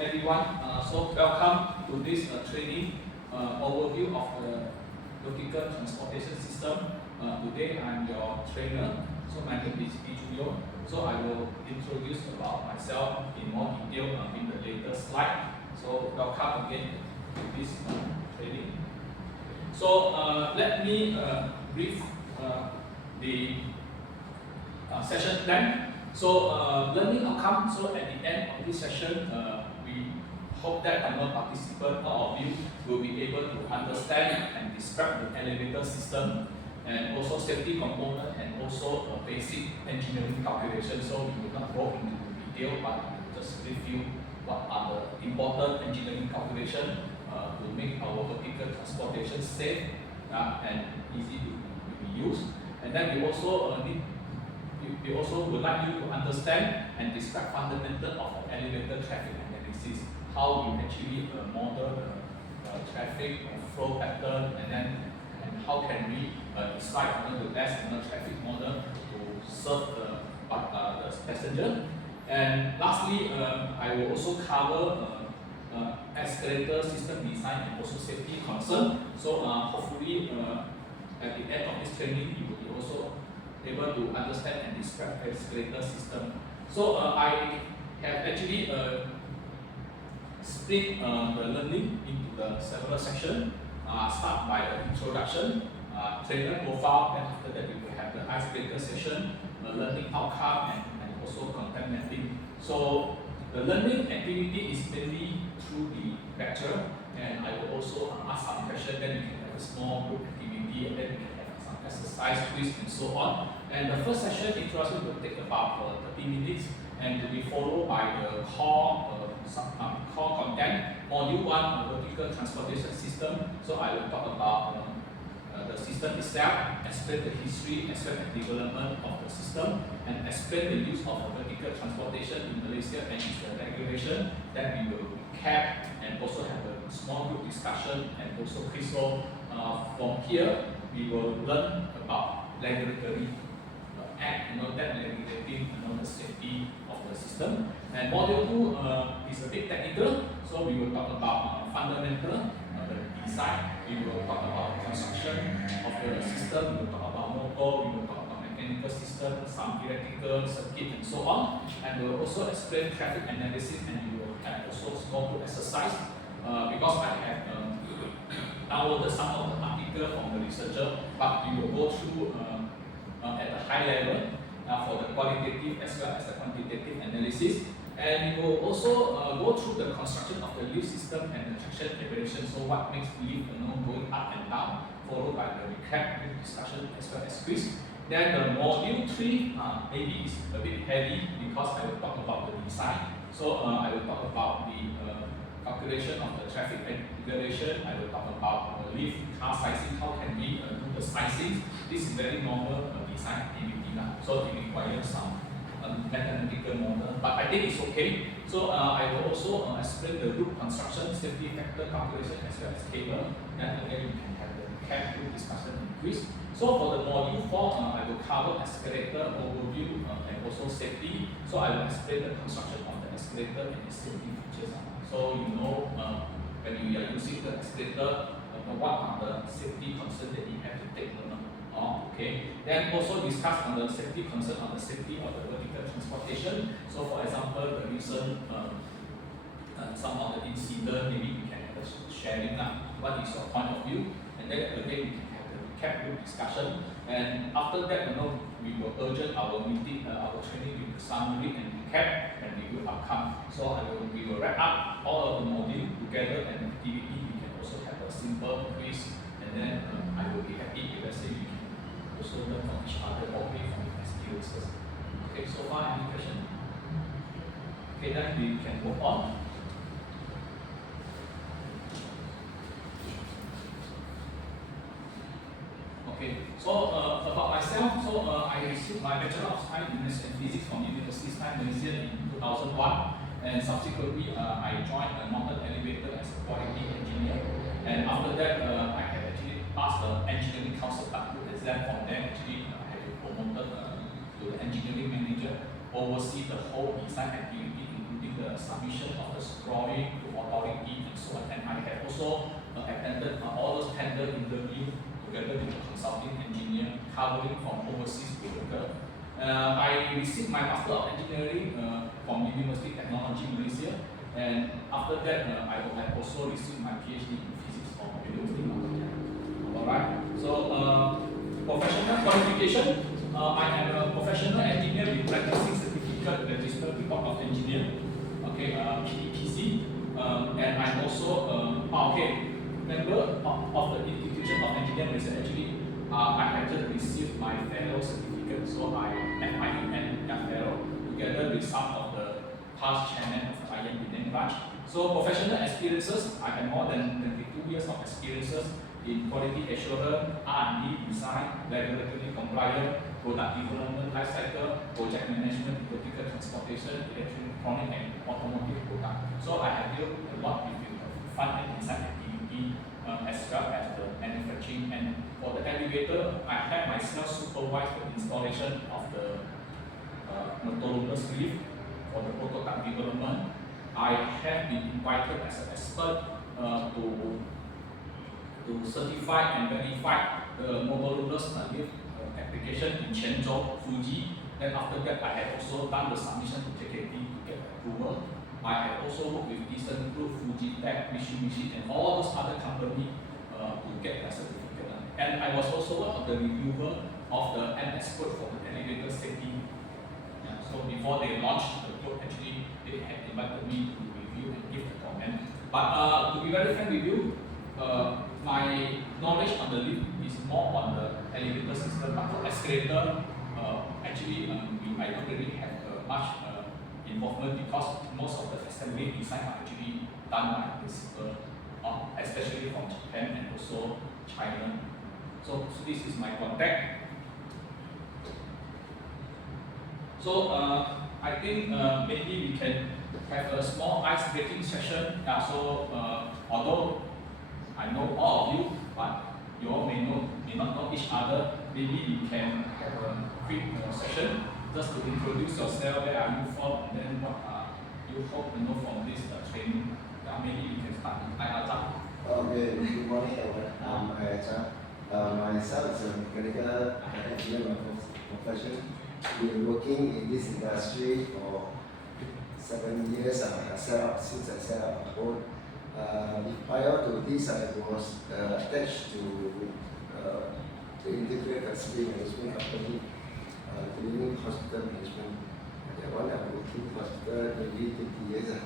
everyone. So welcome to this training overview of the vertical transportation system. Today I'm your trainer. So my name is Julio. So I will introduce about myself in more detail in the later slide. So welcome again to this training. So let me brief the session plan. So learning outcome. So at the end of this session, we hope that our participant, all of you, will be able to understand and describe the elevator system and also safety component and also basic engineering calculation. So we will not go into detail, but we will just review what are the important engineering calculation to make our vertical transportation safe and easy to be used. And then we also we also would like you to understand and describe fundamental of elevator traffic analysis, how you actually model the traffic flow pattern, and how can we decide the best traffic model to serve the passenger. And lastly, I will also cover escalator system design and also safety concern. So hopefully at the end of this training, you will be also able to understand and describe escalator system. So I have actually split the learning into the several sections. Start by the introduction, trainer profile, and after that we will have the icebreaker session, learning outcome, and also content mapping. So the learning activity is mainly through the lecture, and I will also ask some questions, then we can have a small group activity, and then we can have some exercise, quiz, and so on. And the first session, introduction, will take about 30 minutes, and to be followed by the core content. Module 1, vertical transportation system. So I will talk about the system itself, explain the history, explain the development of the system, and explain the use of vertical transportation in Malaysia and its regulation. Then we will recap and also have a small group discussion and also quiz. So from here, we will learn about regulatory act, that regulating the safety of the system. And module 2 is a bit technical, so we will talk about fundamental, the design. We will talk about construction of the system. We will talk about motor. We will talk about mechanical system, some electrical circuit, and so on. And we will also explain traffic analysis, and we will have also small group exercise because I have downloaded some of the articles from the researcher, but we will go through at a high level for the qualitative as well as the quantitative analysis. And we will also go through the construction of the lift system and the traction evaluation. So what makes lift going up and down, followed by the recap, discussion as well as quiz. Then the module 3 maybe is a bit heavy because I will talk about the design. So I will talk about the calculation of the traffic evaluation. I will talk about lift car sizing, how can we do the sizing. This is very normal design activity now, so it requires some mathematical model, but I think it's okay. So I will also explain the group construction, safety factor calculation as well as cable. Then again we can have the recap group discussion and quiz. So for the module 4, I will cover escalator overview and also safety. So I will explain the construction of the escalator and its safety features. So when you are using the escalator, what are the safety concerns that you have to take note of? Okay. Then also discuss on the safety concern on the safety of the vertical transportation. So for example, the recent some of the incident, maybe we can have a sharing what is your point of view, and then again we can have the recap group discussion. And after that, we will urgent our meeting, our training with the summary and recap and review outcome. So we will wrap up all of the module together and activity. We can also have a simple quiz, and then I will be happy if let's say we can also learn from each other or pay from experiences. Okay, so far any question? Okay, then we can move on. Okay, so about myself, so I received my Bachelor of Science in Maths and Physics from University of Malaysia in 2001, and subsequently I joined a mountain elevator as a quality engineer. And after that, I had actually passed the engineering council exam. From there, actually I had been promoted to the engineering manager, oversee the whole design activity, including including the submission of the drawing to authority and so on. And I have also attended all those tender interviews together with the consulting engineer covering from overseas to local. I received my Master of Engineering from University Technology Malaysia, and after that I have also received my PhD in physics from University of Malaysia. Alright, so professional qualification. I am a professional engineer with practicing certificate registered report of engineer, okay, TTT, and I'm also member of the Institution of Engineer Malaysia. Actually, I have just received my fellow certificate, so I FIEN fellow together with some of the past chairman of the IM Penang branch. So professional experiences, I have more than 22 years of experiences in quality assurance, R&D, design, regulatory compliance, product development, life cycle, project management, vertical transportation, electronic and automotive product. So I have dealt a lot with the front-end design activity as well as the manufacturing. And for the elevator, I have myself supervised the installation of the motor-luminous lift for the prototype development. I have been invited as an expert to certify and verify the motor-luminous lift application in Quanzhou, Fuji. Then after that, I have also done the submission to TTT to get approval. I have also worked with Eastern Group, Fuji Tech, Mitsubishi, and all those other companies to get that certificate. And I was also one of the reviewer of the MS code for the elevator safety. Yeah, so before they launched the code, actually they had invited me to review and give a comment. But to be very frank with you, my knowledge on the lift is more on the elevator system, but for escalator, actually I don't really have much involvement because most of the assembly design are actually done by principal, especially from Japan and also China. So this is my contact. So I think maybe we can have a small ice breaking session. So although I know all of you, but you all may not know each other. Maybe we can have a quick session just to introduce yourself. Where are you from? And then what you hope to know from this training. Maybe we can start. Okay, good morning everyone. I'm Ayachan. Myself is a mechanical engineer by profession. Been working in this industry for 7 years. Since I set up my own. Prior to this, I was attached to the integrated facility management company, doing hospital management. That one I'm working in hospital maybe 20 years.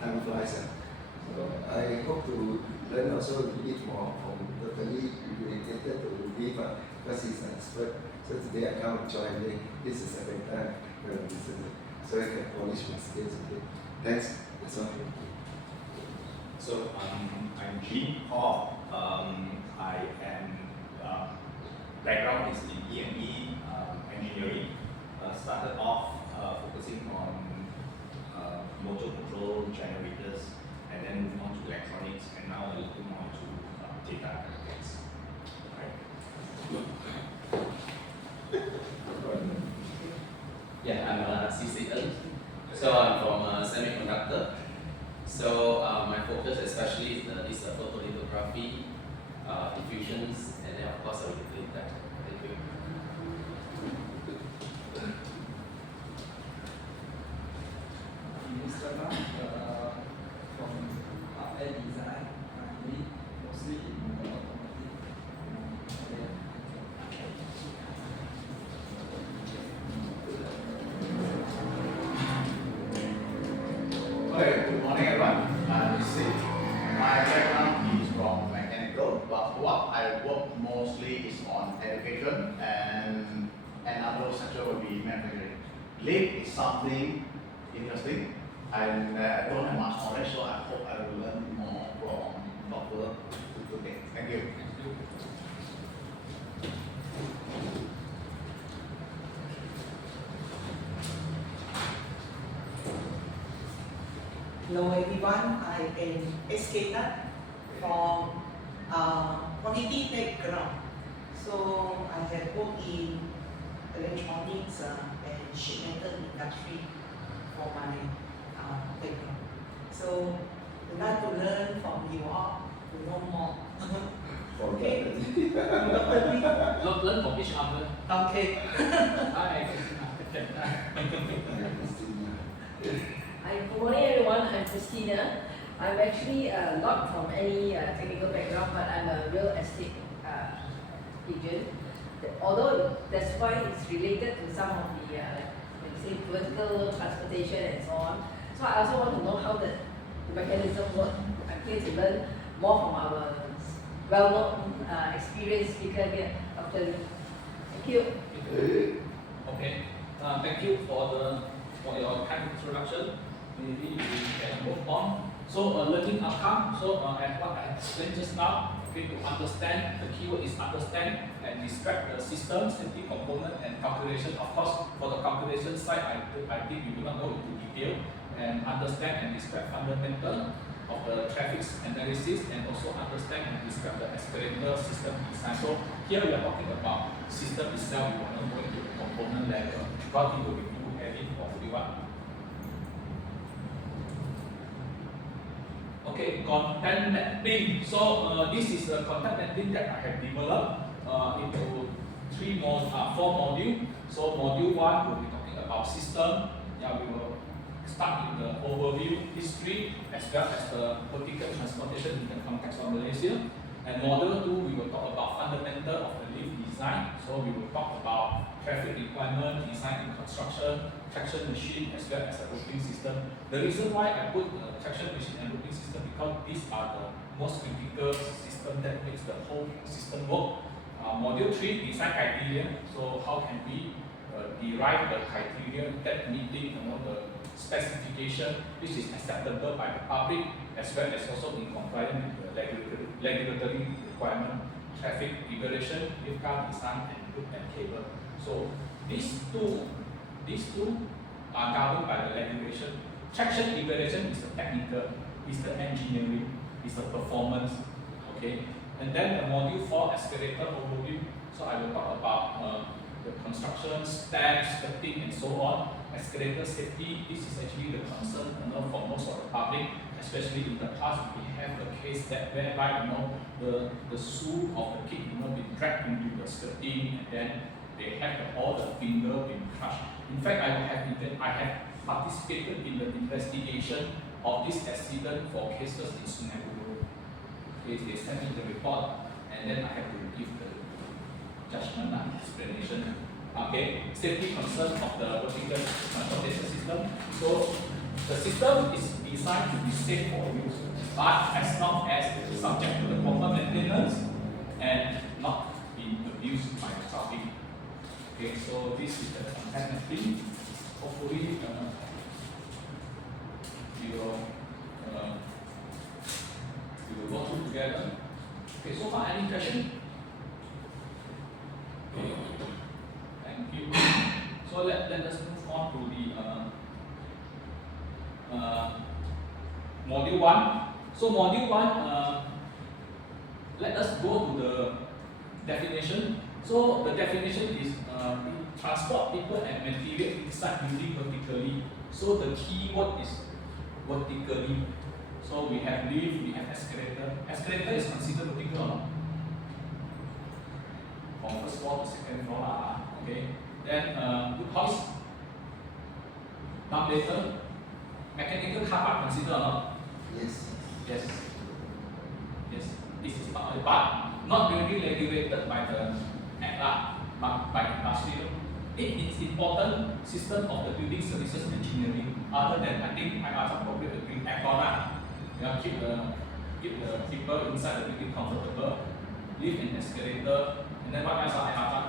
Time flies. So I hope to learn also a little bit more from totally related to Lee, because he's an expert. So today I come and join me. This is the second time when I'm listening. So I can polish my skills a bit. Thanks. That's all. So I'm Jean Paul. I am background is in E&E engineering. Started off focusing on motor control generators, and then moved on to electronics, and now I'm looking on to data analytics. Yeah, I'm CCL. So I'm from semiconductor. So my focus especially is this photolithography, diffusions, and then of course I will include that. Thank you. From hardware design, mostly in automotive. Okay, good morning everyone. I'm Sid. My background is from mechanical, but what I work mostly is on education, and another sector will be manufacturing. Lead is something interesting, and I don't have much knowledge, so I hope I will learn more from Dr. today. Thank you. Hello everyone, I am Eskater from quality background. So I have worked in electronics and sheet metal industry for my playground. So we'd like to learn from you all to know more. Okay. Dr. Lee. Learn from each other. Okay. Hi. Hi, good morning everyone. I'm Christina. I'm actually not from any technical background, but I'm a real estate agent. Although that's why it's related to some of the like say vertical transportation and so on. So I also want to know how the mechanism works. I'm here to learn more from our well-known experienced speaker here, Dr. Lee. Thank you. Okay. Thank you for your kind introduction. Maybe we can move on. So learning outcome. So as what I explained just now, okay, to understand, the keyword is understand and describe the system, safety component and calculation. Of course, for the calculation side, I think we will not go into detail, and understand and describe fundamental of the traffic analysis, and also understand and describe the escalator system design. So here we are talking about system itself. We want to go into the component level, but it will be too heavy for everyone. Okay, content mapping. So this is the content mapping that I have developed into four modules. So module 1 will be talking about system. Yeah, we will start with the overview, history, as well as the vertical transportation in the context of Malaysia. And module 2, we will talk about fundamental of the lift design. So we will talk about traffic requirement, design and construction, traction machine, as well as a routing system. The reason why I put the traction machine and routing system because these are the most critical system that makes the whole system work. Module 3, design criteria. So how can we derive the criteria that meeting the specification which is acceptable by the public, as well as also in compliance with the regulatory requirement, traffic regulation, lift car design, and loop and cable. So these two are governed by the regulation. Traction regulation is the technical, is the engineering, is the performance. Okay, and then the module 4, escalator overview. So I will talk about the construction, steps, skirting, and so on. Escalator safety, this is actually the concern for most of the public, especially in the past we have a case that whereby the sole of the kid been dragged into the skirting, and then they have all the finger being crushed. In fact, I have participated in the investigation of this accident for cases in Sungai Buloh. Okay, they sent me the report, and then I have to give the judgment and explanation. Okay, safety concern of the vertical transportation system. So the system is designed to be safe for use, but as long as it is subject to the proper maintenance and not being abused by the traffic. Okay, so this is the content mapping. Hopefully, we will go through together. Okay, so far any question? Okay. Thank you. So let us move on to the module 1. So module 1, let us go to the definition. So the definition is transport people and material inside building vertically. So the key word is vertically. So we have lift, we have escalator. Escalator is considered vertical or not? From first floor to second floor. Okay. Then hoist. Now later, mechanical car park considered or not? Yes. Yes. Yes. This is part of it, but not really regulated by the act, but by industry. It is important system of the building services engineering. Other than I think I also probably agree aircon. Keep the people inside the building comfortable. Lift and escalator. And then what else I have?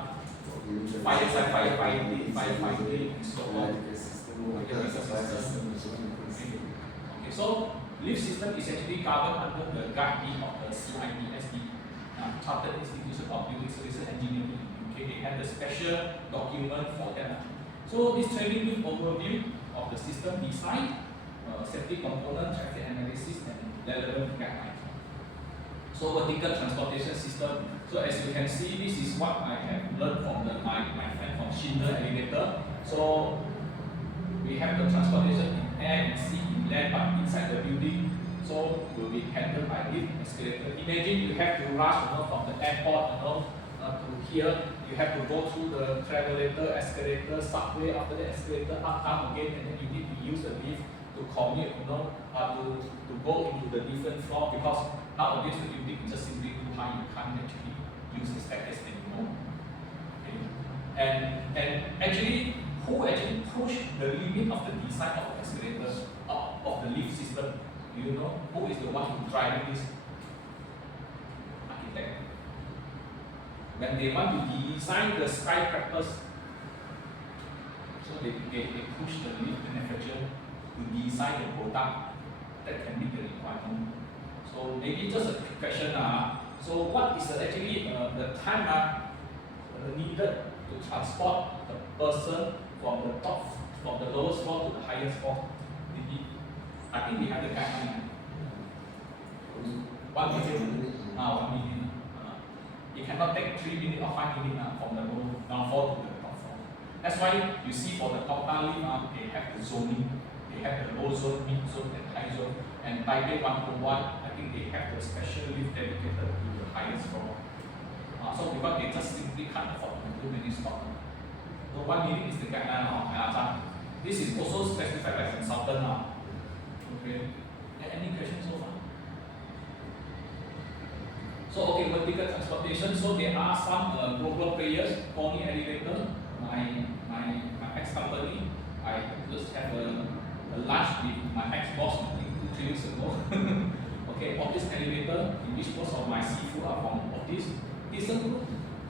Firefighting, and so on. Okay, so lift system is actually covered under the guide of the CIPSE, Chartered Institution of Building Services Engineering in UK. They have the special document for that. So this training with overview of the system design, safety component, traffic analysis, and relevant guidelines. So vertical transportation system. So as you can see, this is what I have learned from my friend from Schindler Elevator. So we have the transportation in air and sea, in land, but inside the building, so will be handled by lift escalator. Imagine you have to rush, from the airport, to here. You have to go through the travelator, escalator, subway, after the escalator, up, down again, and then you need to use the lift to commute, to go into the different floor, because nowadays the building is just simply too high, you can't actually use the staircase anymore. Okay. And actually, who actually pushed the limit of the design of the escalator, of the lift system? Do you know who is the one who driving this? Architect. When they want to design the skyscrapers, so they push the lift manufacturer to design the product that can meet the requirement. So maybe just a quick question. So what is actually the time needed to transport the person from the lowest floor to the highest floor? I think we have the guideline. 1 minute. 1 minute. It cannot take 3 minutes or 5 minutes from the ground floor to the top floor. That's why you see for the Kota lift, they have the zoning. They have the low zone, mid zone, and high zone. And Taipei 101, I think they have the special lift dedicated to the highest floor. So because they just simply can't afford to do many stops. So 1 minute is the guideline. This is also specified by consultant now. Okay. Any questions so far? So vertical transportation. So there are some global players. Pony Elevator, my ex company. I just have a lunch with my ex boss, I think 2-3 weeks ago. Okay, Otis Elevator, in which most of my seafood are from Otis. Decent group.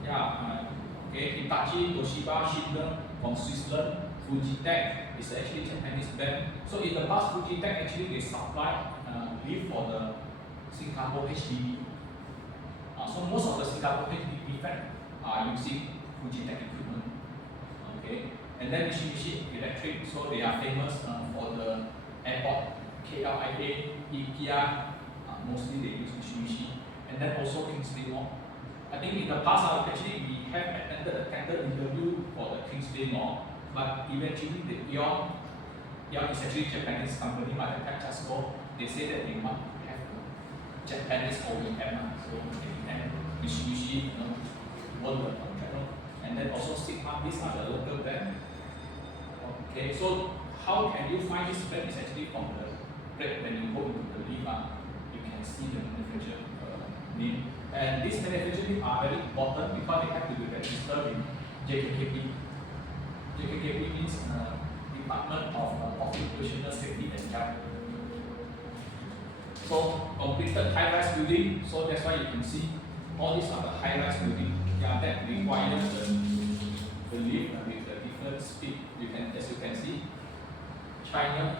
Yeah. Okay, Hitachi, Toshiba, Schindler from Switzerland. Fujitec is actually Japanese brand. So in the past, Fujitec actually they supply lift for the Singapore HDB. So most of the Singapore HDB flat are using Fujitec equipment. Okay, and then Mitsubishi Electric, so they are famous for the airport, KLIA, IKEA, mostly they use Mitsubishi, and then also Kingsley Mall. I think in the past, actually we have attended a tender interview for the Kingsley Mall, but eventually the Eon is actually a Japanese company, but the just go, they say that they want to have a Japanese OEM, so and Mitsubishi, won the contract, and then also Sigma, these are the local brand. Okay, so how can you find this brand? Is actually from the brand when you go into the lift, you can see the manufacturer name. And these manufacturers are very important because they have to be registered with JKKP. JKKP means Department of Occupational Safety and Health. So completed high-rise building. So that's why you can see all these are the high-rise building. Yeah, that requires the lift with the different speed. As you can see, China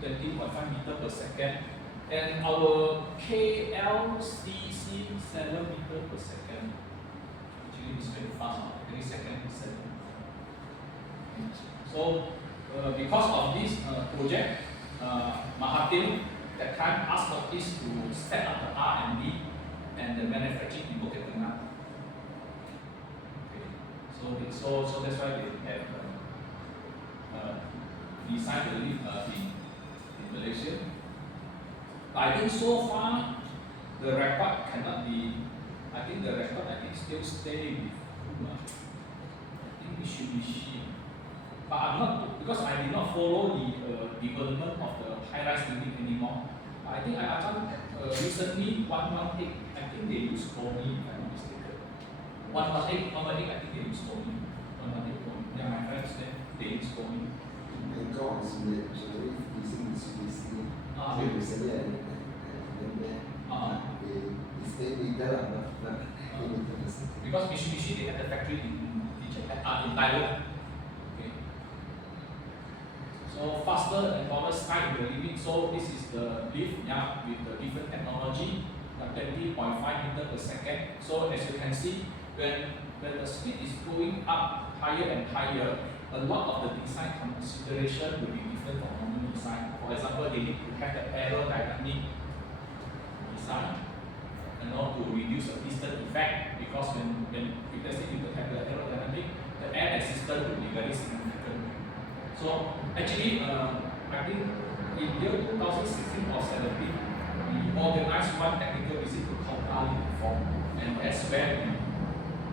20.5 meters per second, and our KLCC 7 meters per second. Actually, it's very fast. Every second is 7. So because of this project, Mahathir that time asked for this to set up the R&D and the manufacturing in Bukit Tengah. Okay. So that's why they have designed the lift in Malaysia. But I think so far the record cannot be. I think the record still stay with I think it should be she. But I'm not, because I did not follow the development of the high-rise building anymore. I think I recently 118, I think they use Komi, if I'm not mistaken. 118, I think they use Komi. 118, yeah, my friends there, they use Komi. Bangkok is usually using Mitsubishi. Recently I went there. They stay with them, but because Mitsubishi, they have the factory in Japan, in Thailand. So faster and taller sky in the limit. So this is the lift, yeah, with the different technology, 20.5 meters per second. So as you can see, when the speed is going up higher and higher, a lot of the design consideration will be different from normal design. For example, they need to have the aerodynamic design, to reduce the distance effect, because when if let's say you have the aerodynamic, the air resistance will be very significant. So actually, I think in year 2016 or 17, we organized one technical visit to Kaukali before, and that's where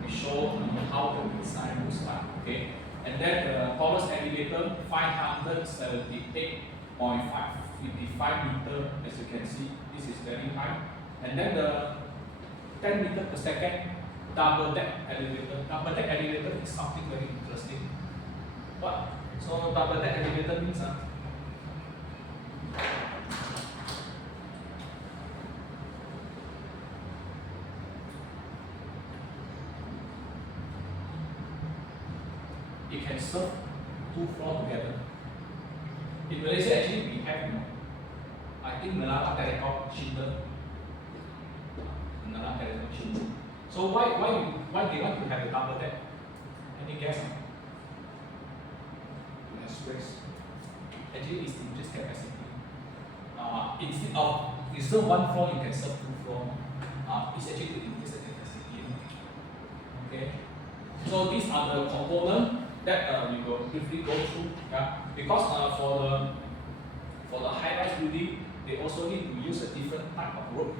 we show how the design looks like. Okay, and then the tallest elevator 578.55 meter, as you can see, this is very high. And then the 10 meter per second double deck elevator. Double deck elevator is something very interesting. What? So double deck elevator means it can serve 2 floors together. In Malaysia, actually, we have, I think Melaka Telecom Shingle. Melaka Telecom Shingle. So why they want to have a double deck? Any guess? To have space. Actually, it's increased capacity. Instead of 1 floor, you can serve 2 floors. It's actually to increase the capacity. Okay. So these are the components that we will briefly go through. Yeah. Because for the high-rise building, they also need to use a different type of rope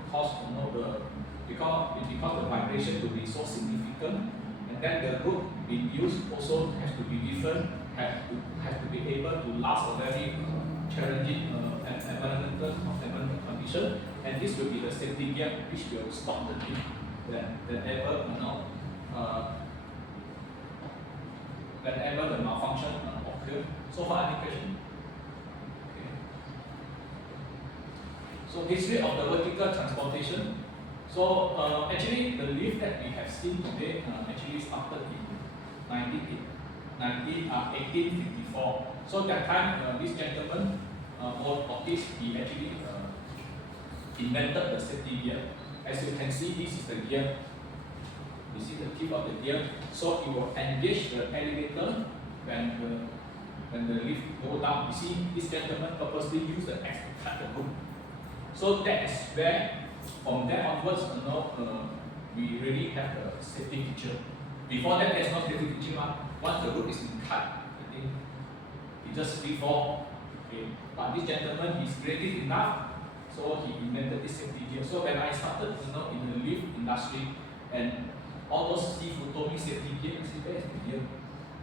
because the vibration will be so significant, and then the rope being used also has to be different, have to be able to last a very challenging environmental condition, and this will be the safety gear which will stop the leak whenever the malfunction occurs. So far, any question? Okay. So history of the vertical transportation. So actually, the lift that we have seen today actually started in 1854. So that time, this gentleman, Otis, he actually invented the safety gear. As you can see, this is the gear. You see the tip of the gear. So it will engage the elevator when the lift go down. You see, this gentleman purposely used the X to cut the rope. So that is where, from there onwards, we really have the safety feature. Before that, there's no safety feature. Once the rope is cut, I think it just free fall. Okay. But this gentleman is creative enough, so he invented this safety gear. So when I started, in the lift industry, and all those seafood told me safety gear, I said, where is the gear?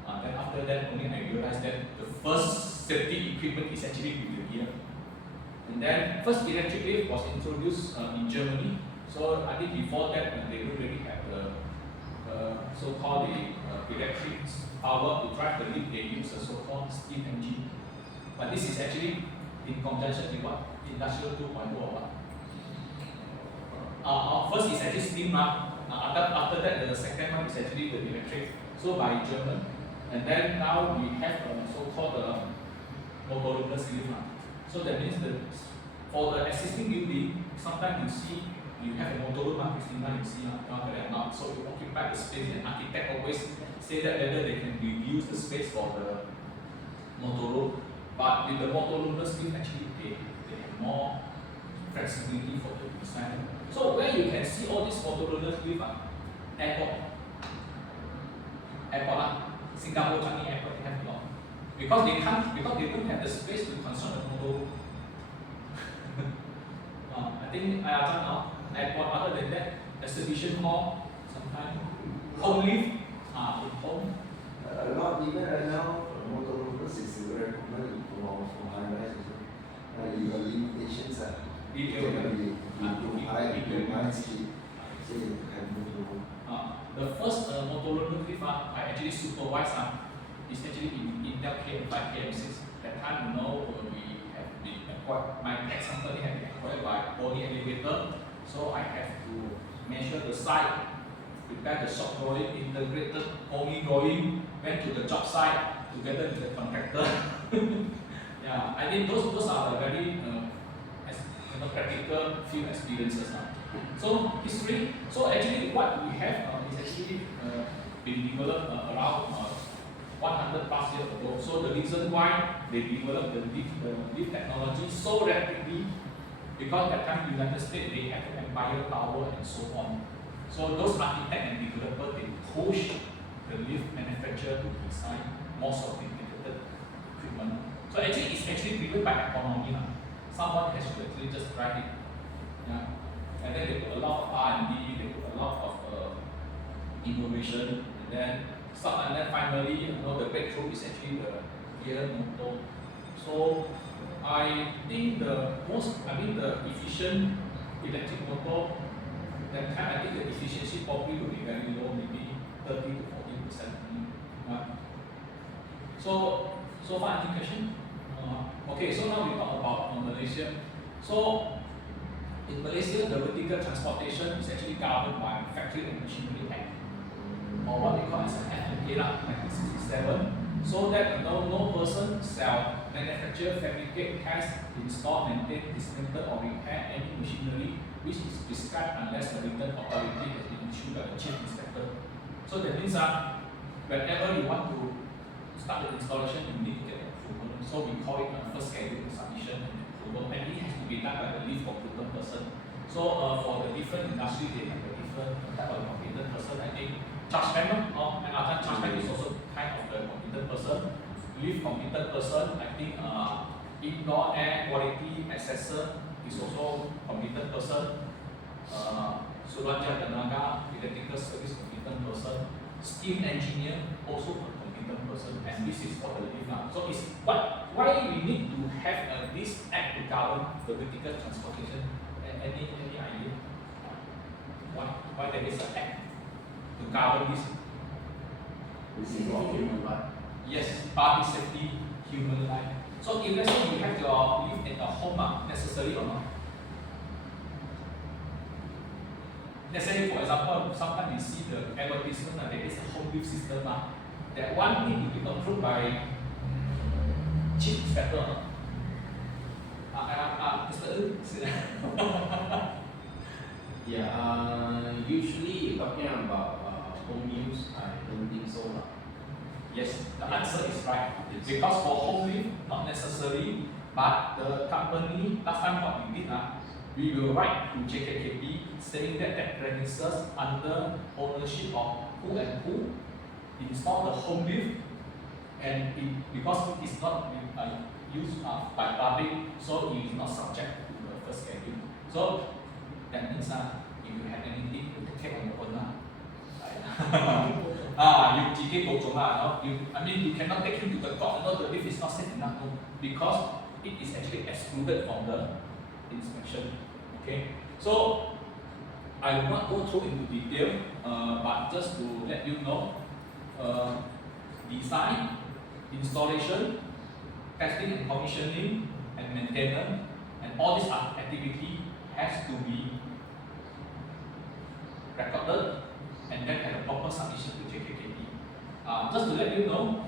Then after that, only I realized that the first safety equipment is actually with the gear. And then first electric lift was introduced in Germany. So I think before that, they don't really have the so-called electric power to drive the lift. They use a so-called steam engine. But this is actually in conjunction with what? Industrial 2.0 or what? First is actually steam now. After that, the second one is actually the electric. So by German. And then now we have a so-called motorless lift. So that means for the existing building, sometimes you see you have a motor room, you see not. So you occupy the space, and architect always say that whether they can reduce the space for the motor room. But with the motorless lift, actually they have more flexibility for the design. So where you can see all these motorless lift, airport, Singapore Changi Airport, they have a lot. Because they don't have the space to construct a motor room. I think airport, other than that, exhibition hall, sometimes home lift, home. A lot, even right now, motorless is very common for high-rise. Your limitations are to high speed. So you have motorless. The first motorless lift I actually supervised is actually in Intel KM5, KM6. That time, we have been acquired, my tech company had been acquired by Pony Elevator. So I have to measure the site, prepare the shop drawing, integrated Pony drawing, went to the job site together with the contractor. Yeah, I think those are the very practical field experiences. So history. So actually, what we have is actually been developed around 100 plus years ago. So the reason why they developed the lift technology so rapidly, because at that time United States they have Empire Tower and so on. So those architects and developers they push the lift manufacturer to design more sophisticated equipment. So actually, it's actually driven by economy. Someone has to actually just drive it. Yeah. And then they put a lot of R&D, they put a lot of innovation, and then finally, the breakthrough is actually the gear motor. So I think the efficient electric motor, that time I think the efficiency probably will be very low, maybe 30 to 40%. So far, any question? Okay, so now we talk about Malaysia. So in Malaysia, the vertical transportation is actually governed by Factory and Machinery Act, or what they call as an FMA, 1967. So that no person shall manufacture, fabricate, test, install, maintain, dismantle, or repair any machinery which is prescribed unless the written authority has been issued by the chief inspector. So that means whenever you want to start the installation, you need to get approval. So we call it first schedule submission and approval, and it has to be done by the lead competent person. So for the different industry, they have a different type of competent person. I think chargeman is also kind of the competent person. Lead competent person, I think indoor air quality assessor is also competent person. Suruhanjaya Tenaga, electrical service competent person. Steam engineer, also a competent person, and this is for the lift. So it's why we need to have this act to govern the vertical transportation. Any idea? Why there is an act to govern this? This is for human life. Yes, public safety, human life. So if let's say you have your lift at the home, necessary or not? Let's say, for example, sometimes you see the advertisement, there is a home lift system. That one need to be approved by chief inspector. Mr. Yeah, usually talking about home use, I don't think so. Yes, the answer is right. Because for home lift, not necessary, but the company, last time what we did, we will write to JKKP saying that premises under ownership of who and who install the home lift, and because it is not used by public, so it is not subject to the first schedule. So that means if you have anything, you take care on your own. You cannot take him to the court. The lift is not safe enough, because it is actually excluded from the inspection. Okay, so I will not go through into detail, but just to let you know, design, installation, testing and commissioning, and maintenance, and all this activity has to be recorded and then have a proper submission to JKKP. Just to let you know,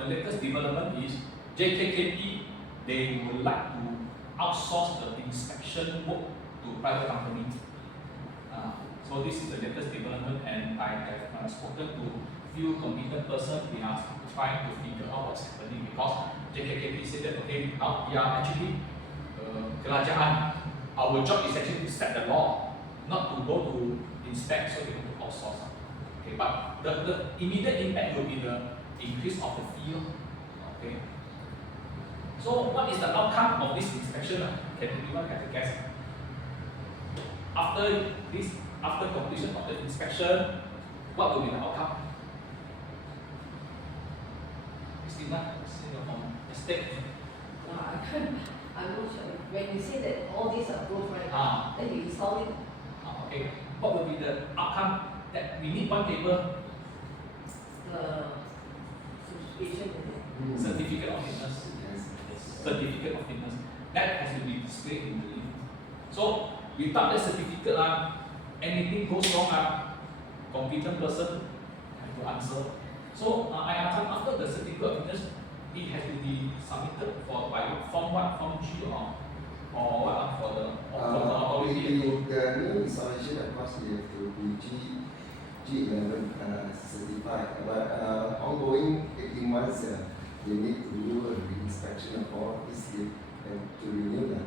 the latest development is JKKP, they would like to outsource the inspection work to private companies. So this is the latest development, and I have spoken to few competent persons. We are trying to figure out what's happening, because JKKP said that, okay, now we are actually kerajaan. Our job is actually to set the law, not to go to inspect, so we have to outsource. Okay, but the immediate impact will be the increase of the fee. Okay. So what is the outcome of this inspection? Can anyone have a guess? After completion of the inspection, what will be the outcome? Christina, from estate. I'm not sure. When you say that all these are approved, right? Then you install it. Okay. What will be the outcome? That we need one paper. Certificate of fitness. Certificate of fitness. That has to be displayed in the lift. So without the certificate, anything goes wrong, competent person have to answer. So after the certificate of fitness, it has to be submitted by form what? Form G or what for the authority? The new installation, of course, you have to be G11 certified, but ongoing 18 months, they need to do a re-inspection of all this lift and to renew the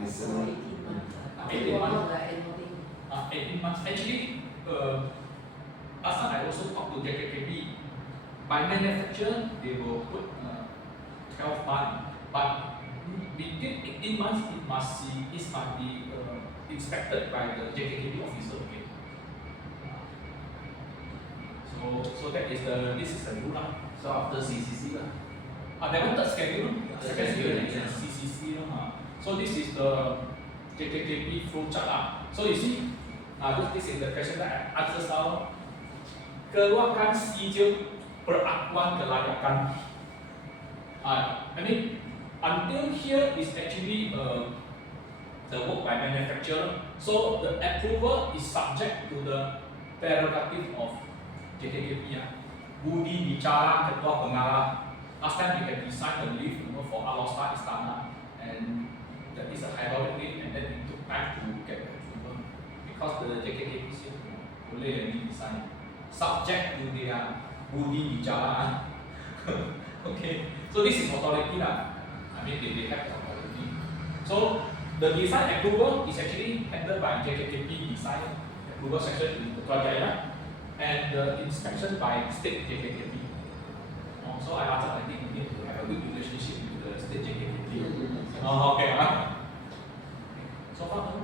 ISO. 18 months. 18 months. 18 months. Actually, last time I also talked to JKKP. By manufacturer, they will put 12 months. But within 18 months, it must be inspected by the JKKP officer again. So this is the rule lah. So after CCC lah. That one third schedule, second schedule is Yeah. CCC lah. So this is the JKKP flow chart lah. So you see, this is the question that I answer now. Keluarkan sijil perakuan kelayakan. I mean, until here is actually the work by manufacturer. So the approval is subject to the prerogative of JKKP. Budi bicara ketua pengarah. Last time we had designed a lift, for Alosta Istana, and that is a hydraulic lift, and then it took time to get the approval because the JKKP said boleh any design subject to their budi bicara. Okay, so this is authority lah. I mean they have the authority. So the design approval is actually handled by JKKP design approval section in the Jaya, and the inspection by state JKKP. So I think we need to have a good relationship with the state JKKP. Okay. So far,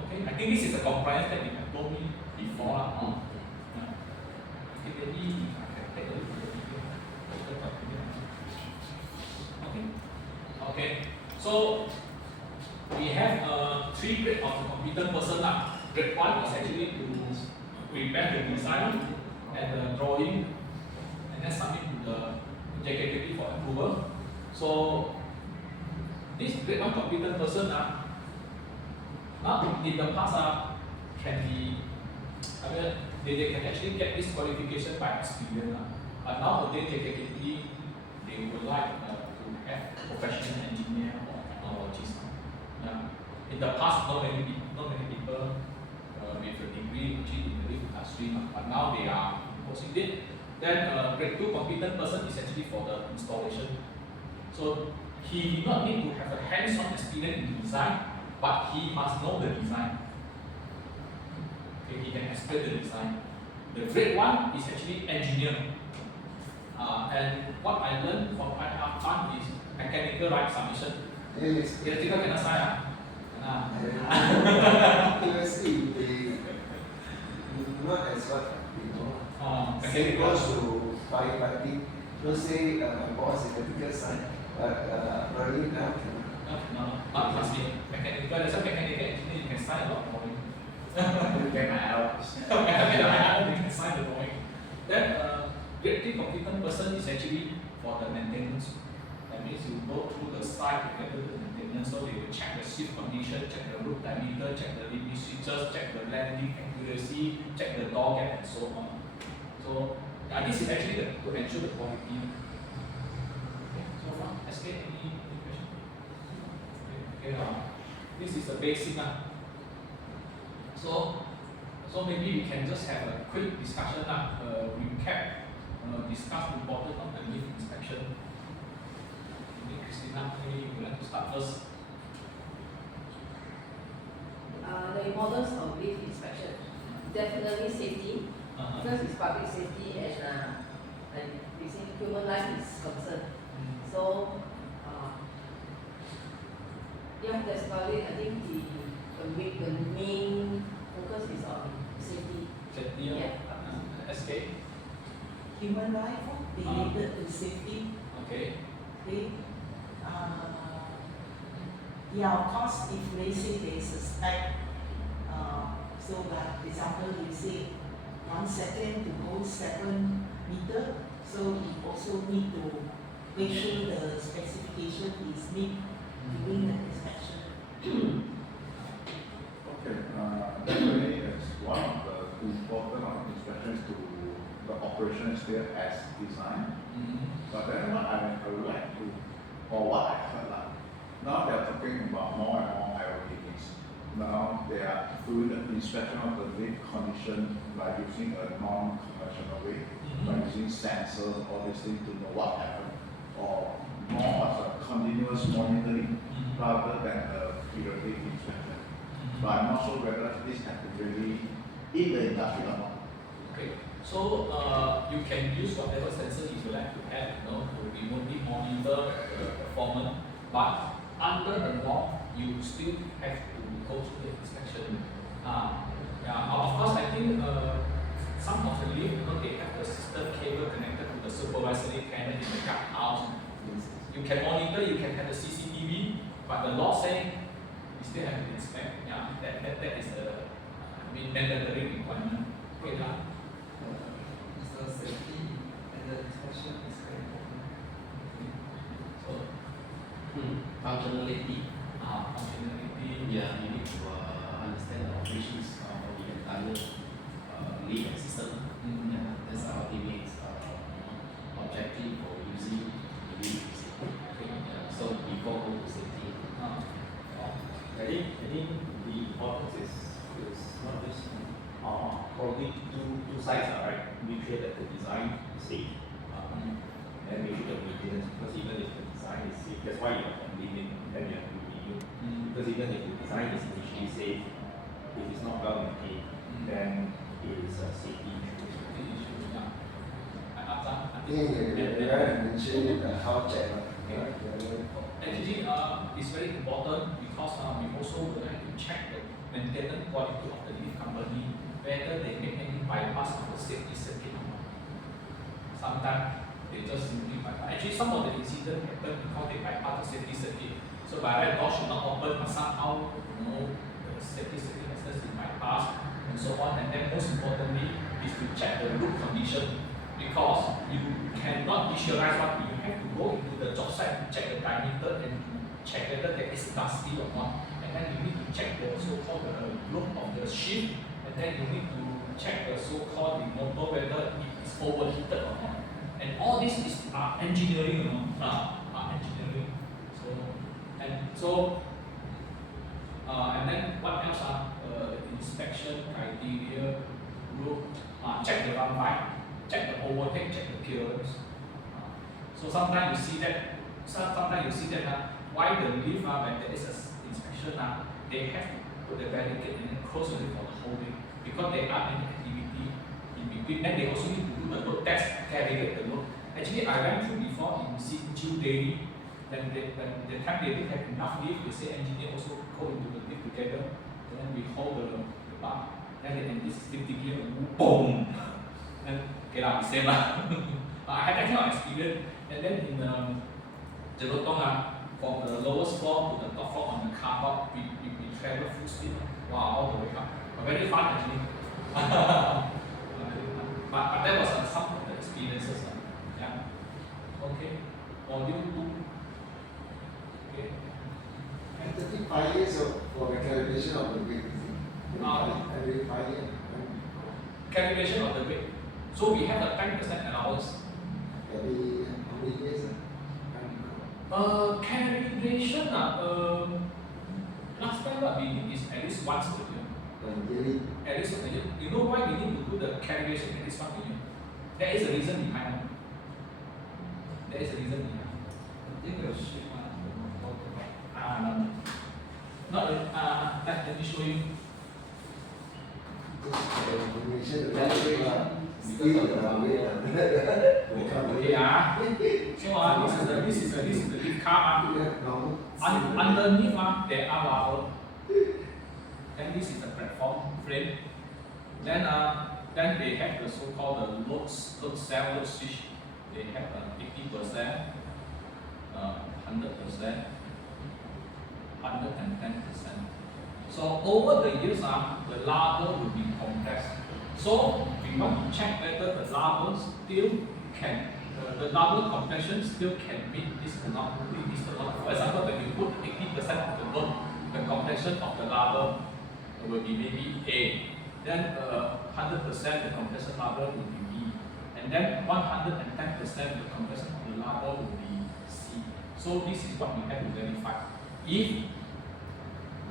okay. I think this is a compliance that you have told me before lah. Okay. So we have three grades of the competent person lah. Grade 1 is actually to prepare the design and the drawing, and then submit to the JKKP for approval. So this grade 1 competent person in the past can be, they can actually get this qualification by experience. But nowadays JKKP they would like to have professional engineer or technologist. In the past, not many people with a degree actually in the lift industry, but now they are imposing it. Then grade 2 competent person is actually for the installation. So he did not need to have a hands-on experience in design, but he must know the design. Okay, he can explain the design. The grade 1 is actually engineer. And what I learned from IR1 is mechanical right submission. Yes. Electrical cannot sign. Previously, they not as what you know. Same Mechanical. goes to firefighting. Don't say my boss is electrical side, but running now cannot. No, it must be mechanical. That's why mechanical engineer you can sign a lot of drawing. Get my hours. You can sign the drawing. Then grade 3 competent person is actually for the maintenance. That means you go through the site to get the maintenance, so they will check the shift condition, check the root diameter, check the limit switches, check the landing accuracy, check the door gap, and so on. So this is actually to ensure the quality. Okay, so far, SK, any question? Okay, this is the basic. So maybe we can just have a quick discussion, recap, discuss the importance of the lift inspection. Christina, maybe you would like to start first. The importance of lift inspection, definitely safety. First is public safety and like we say human life is concerned. So that's about it. I think the main focus is on safety. Safety, SK. Human life related to safety. Okay. Okay. Of course, if they say they suspect, so like example, you say 1 second to go 7 meter, so you also need to make sure the specification is met during the inspection. Okay, definitely it's one of the important inspections to the operation sphere as design. But then what I would like to, or what I heard now they are talking about more and more IoT things. Now they are doing the inspection of the lift condition by using a non-conventional way, by using sensors, all these things to know what happened, or more of a continuous monitoring rather than a periodic inspection. But I'm not sure whether this has been really in the industry or not. Okay. So you can use whatever sensor you would like to have, to remotely monitor the performance. But under the law, you still have to go through the inspection. Of course, I think some of the lift, they have the system cable connected to the supervisory panel in the guardhouse. You can monitor, you can have the CCTV, but the law saying you still have to inspect. That is a mandatory requirement. Okay, So safety and the inspection is very important. so Functionality. functionality. Yeah, you need to understand the operations of the entire lift system. Yeah, that's our ultimate objective for using the lift system. Yeah, so before go to safety. I think the importance is not just probably two sides, right? Make sure that the design is safe, and make sure the maintenance, because even if the design is safe, that's why you have to limit, then you have to review. Because even if the design is initially safe, if it's not well maintained, then it is a safety issue. I think you mentioned the health check. Actually, it's very important because we also would like to check the maintenance quality of the lift company, whether they make any bypass of the safety circuit or not. Sometimes they just simply bypass. Actually, some of the incidents happen because they bypass the safety circuit. So by right, door should not open, but somehow, the safety circuit has been bypassed and so on. And then most importantly is to check the roof condition, because you cannot visualize what you have to go into the job site to check the diameter and to check whether there is dusty or not. And then you need to check the so-called look of the shift, and then you need to check the so-called the motor whether it is overheated or not. And all this is engineering, engineering. And then what else inspection criteria, roof, check the run by, check the overhead, check the clearance. So sometimes you see that, why the lift, when there is an inspection, they have to put the barricade and then close the lift for the whole day, because there are any activity in between. Then they also need to do the load test, calculate the load. Actually, I went through before in Sinju Dairy, when the time they didn't have enough lift, they say engineer also go into the lift together, and then we hold the bar, then they can this lifting gear, boom, and okay lah, same lah. I had that kind of experience. And then in Jelutong, from the lowest floor to the top floor on the car park, we travel full speed. Wow, all the way up. Very fun actually. but that was some of the experiences. Yeah. Okay. Module 2. Okay. And 35 years for the calibration of the weight. Every 5 years. Calibration of the weight. So we have a 10% allowance. Every how many years? Calibration, last time what we did is at least once a year. Yearly. At least a year. You know why we need to do the calibration at least once a year? There is a reason behind it. There is a reason behind it. I think the shift Let me show you. Okay, so this is the lift car. Underneath there are rubber. Then this is the platform frame. Then they have the so-called load cell, load switch. They have 80%, 100%, 110%. So over the years, the rubber will be compressed. So we want to check whether the rubber still can, the rubber compression still can meet this amount. For example, when you put 80% of the load, the compression of the rubber will be maybe A. Then 100% the compression rubber will be B. And then 110% the compression of the rubber will be C. So this is what we have to verify.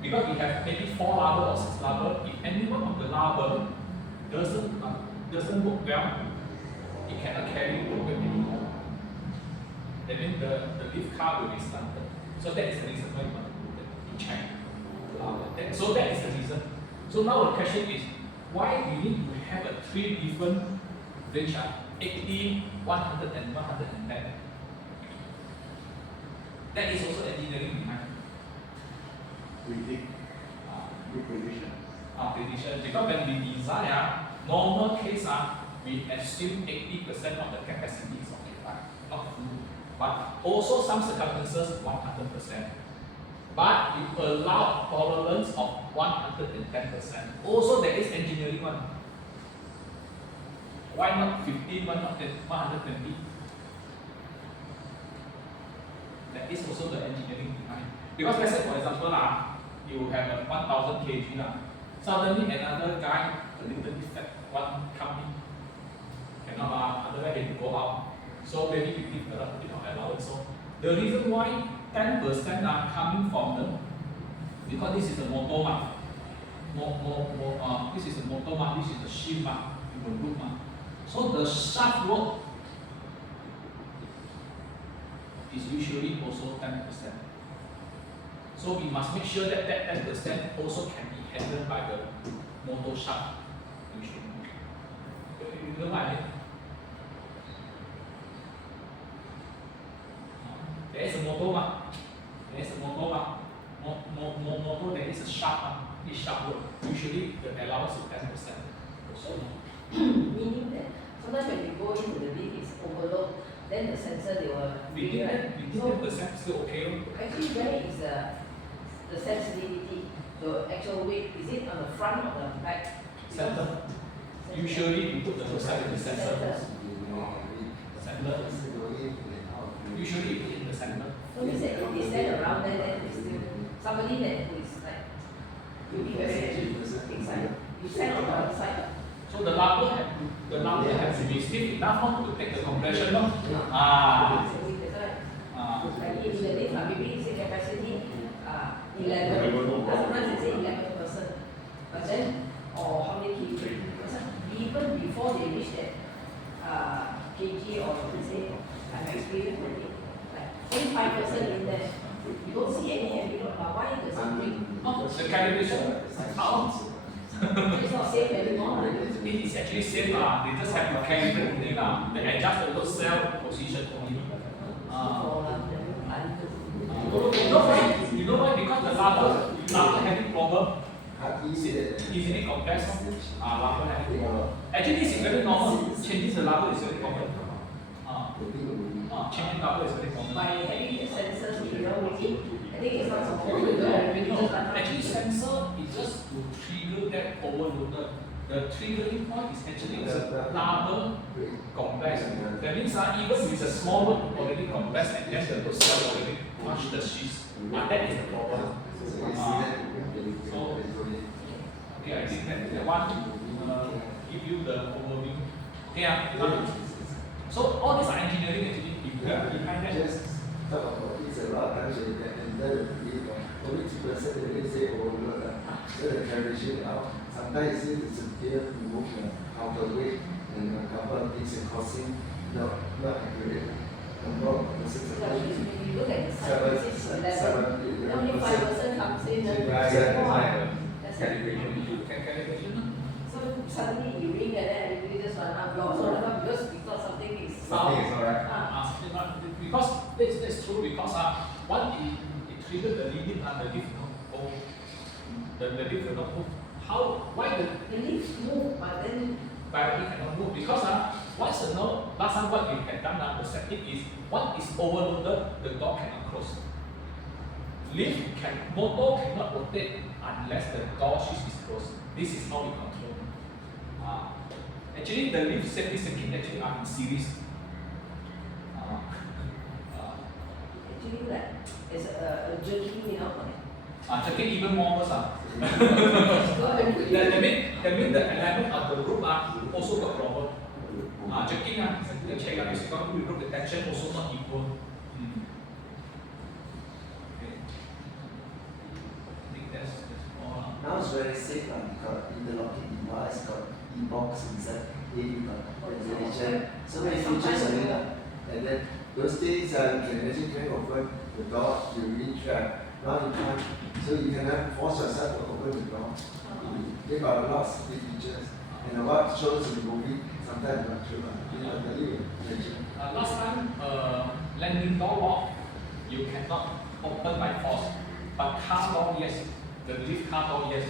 Because we have maybe 4 rubber or 6 rubber, if any one of the rubber doesn't work well, it cannot carry the weight anymore. That means the lift car will be stunted. So that is the reason why you want to do that, to check the rubber. So that is the reason. So now the question is, why we need to have 3 different range, 80, 100 and 110? That is also engineering behind. predict prediction. Prediction. Because when we design normal case we assume 80% of the capacity is occupied, not full. But also some circumstances 100%. But we allow tolerance of 110%. Also there is engineering one. Why not 50, why not 120? That is also the engineering behind. Because let's say for example you have a 1000 kg suddenly another guy a little bit fat one come in. Cannot otherwise they go out. So maybe you give a little bit of allowance. So the reason why 10% are coming from the because this is a motor this is a motor this is the shift in the group So the shaft work is usually also 10%. So we must make sure that that 10% also can be handled by the motor shaft. Usually. You know what I mean? There is a motor there is a motor motor there is a shaft this shaft work. Usually the allowance is 10% also. Meaning that sometimes when you go into the lift is overload, then the sensor they will Within right? that percent still okay. Actually where is the sensitivity, the actual weight, is it on the front or the back? Center. Usually we put the side in the center. Center. Usually you put it in the center. So means that if they stand around there, then it's still somebody that who is like really very inside. You stand on the other side. So the lumber has to be stiff enough to take the compression. That's why. Like in the lift, maybe it's a capacity 11. Sometimes they say 11 person. But then, or how many kg? Even before they reach that kg or say, I've experienced already. Like 25% in there. You don't see any heavy load, but why does it bring? The calibration. It's not safe anymore. It is actually safe. They just have to calibrate it. They adjust the load cell position only. You know why? Because the rubber having problem. Easily compressed. Rubber having problem. Actually, this is very normal. Changing the rubber is very common. Changing rubber is very common. By having the sensors, you know, I think it's not supposed to do it. Actually, sensor is just to trigger that overloader. The triggering point is actually the rubber compressed. That means even with a small one already compressed and then the load cell already touch the sheath. That is the problem. So, okay, I think that I want to give you the overview. Okay, so all these are engineering actually behind that. Just talk about this a lot of times you can enter the field, only 2% they say overload. So the calibration out. Sometimes it's a gear remove outer weight and a couple of things and causing not accurate. Because if you look at the side, it's 11. Only 5% comes in. That's Calibration. So suddenly you ring and then you just run out. You also run out because something is Something is alright. Because that's true because once it triggers the limit the lift will not move. The lift will not move. Why the lift move, but then gravity cannot move? Because once you know last time what you had done the setting is once it's overloaded, the door cannot close. Motor cannot rotate unless the door switch is closed. This is how we control. Actually, the lift safety circuit actually are in series. actually like it's a jerky, you know. Jerking even more worse. that mean the alignment of the rope also got problem. Jerking the check is going to rope the tension also not equal. Okay. I think that's all. Now it's very safe because interlocking device got e-box inside, ventilation. So many features on it. And then those days you can actually can open the door, you reach now you can't. So you cannot force yourself to open the door. They got a lot of safety features. And what shows in the movie, sometimes not true. Last time, landing door lock, you cannot open by force. but car door, yes. The lift car door, yes.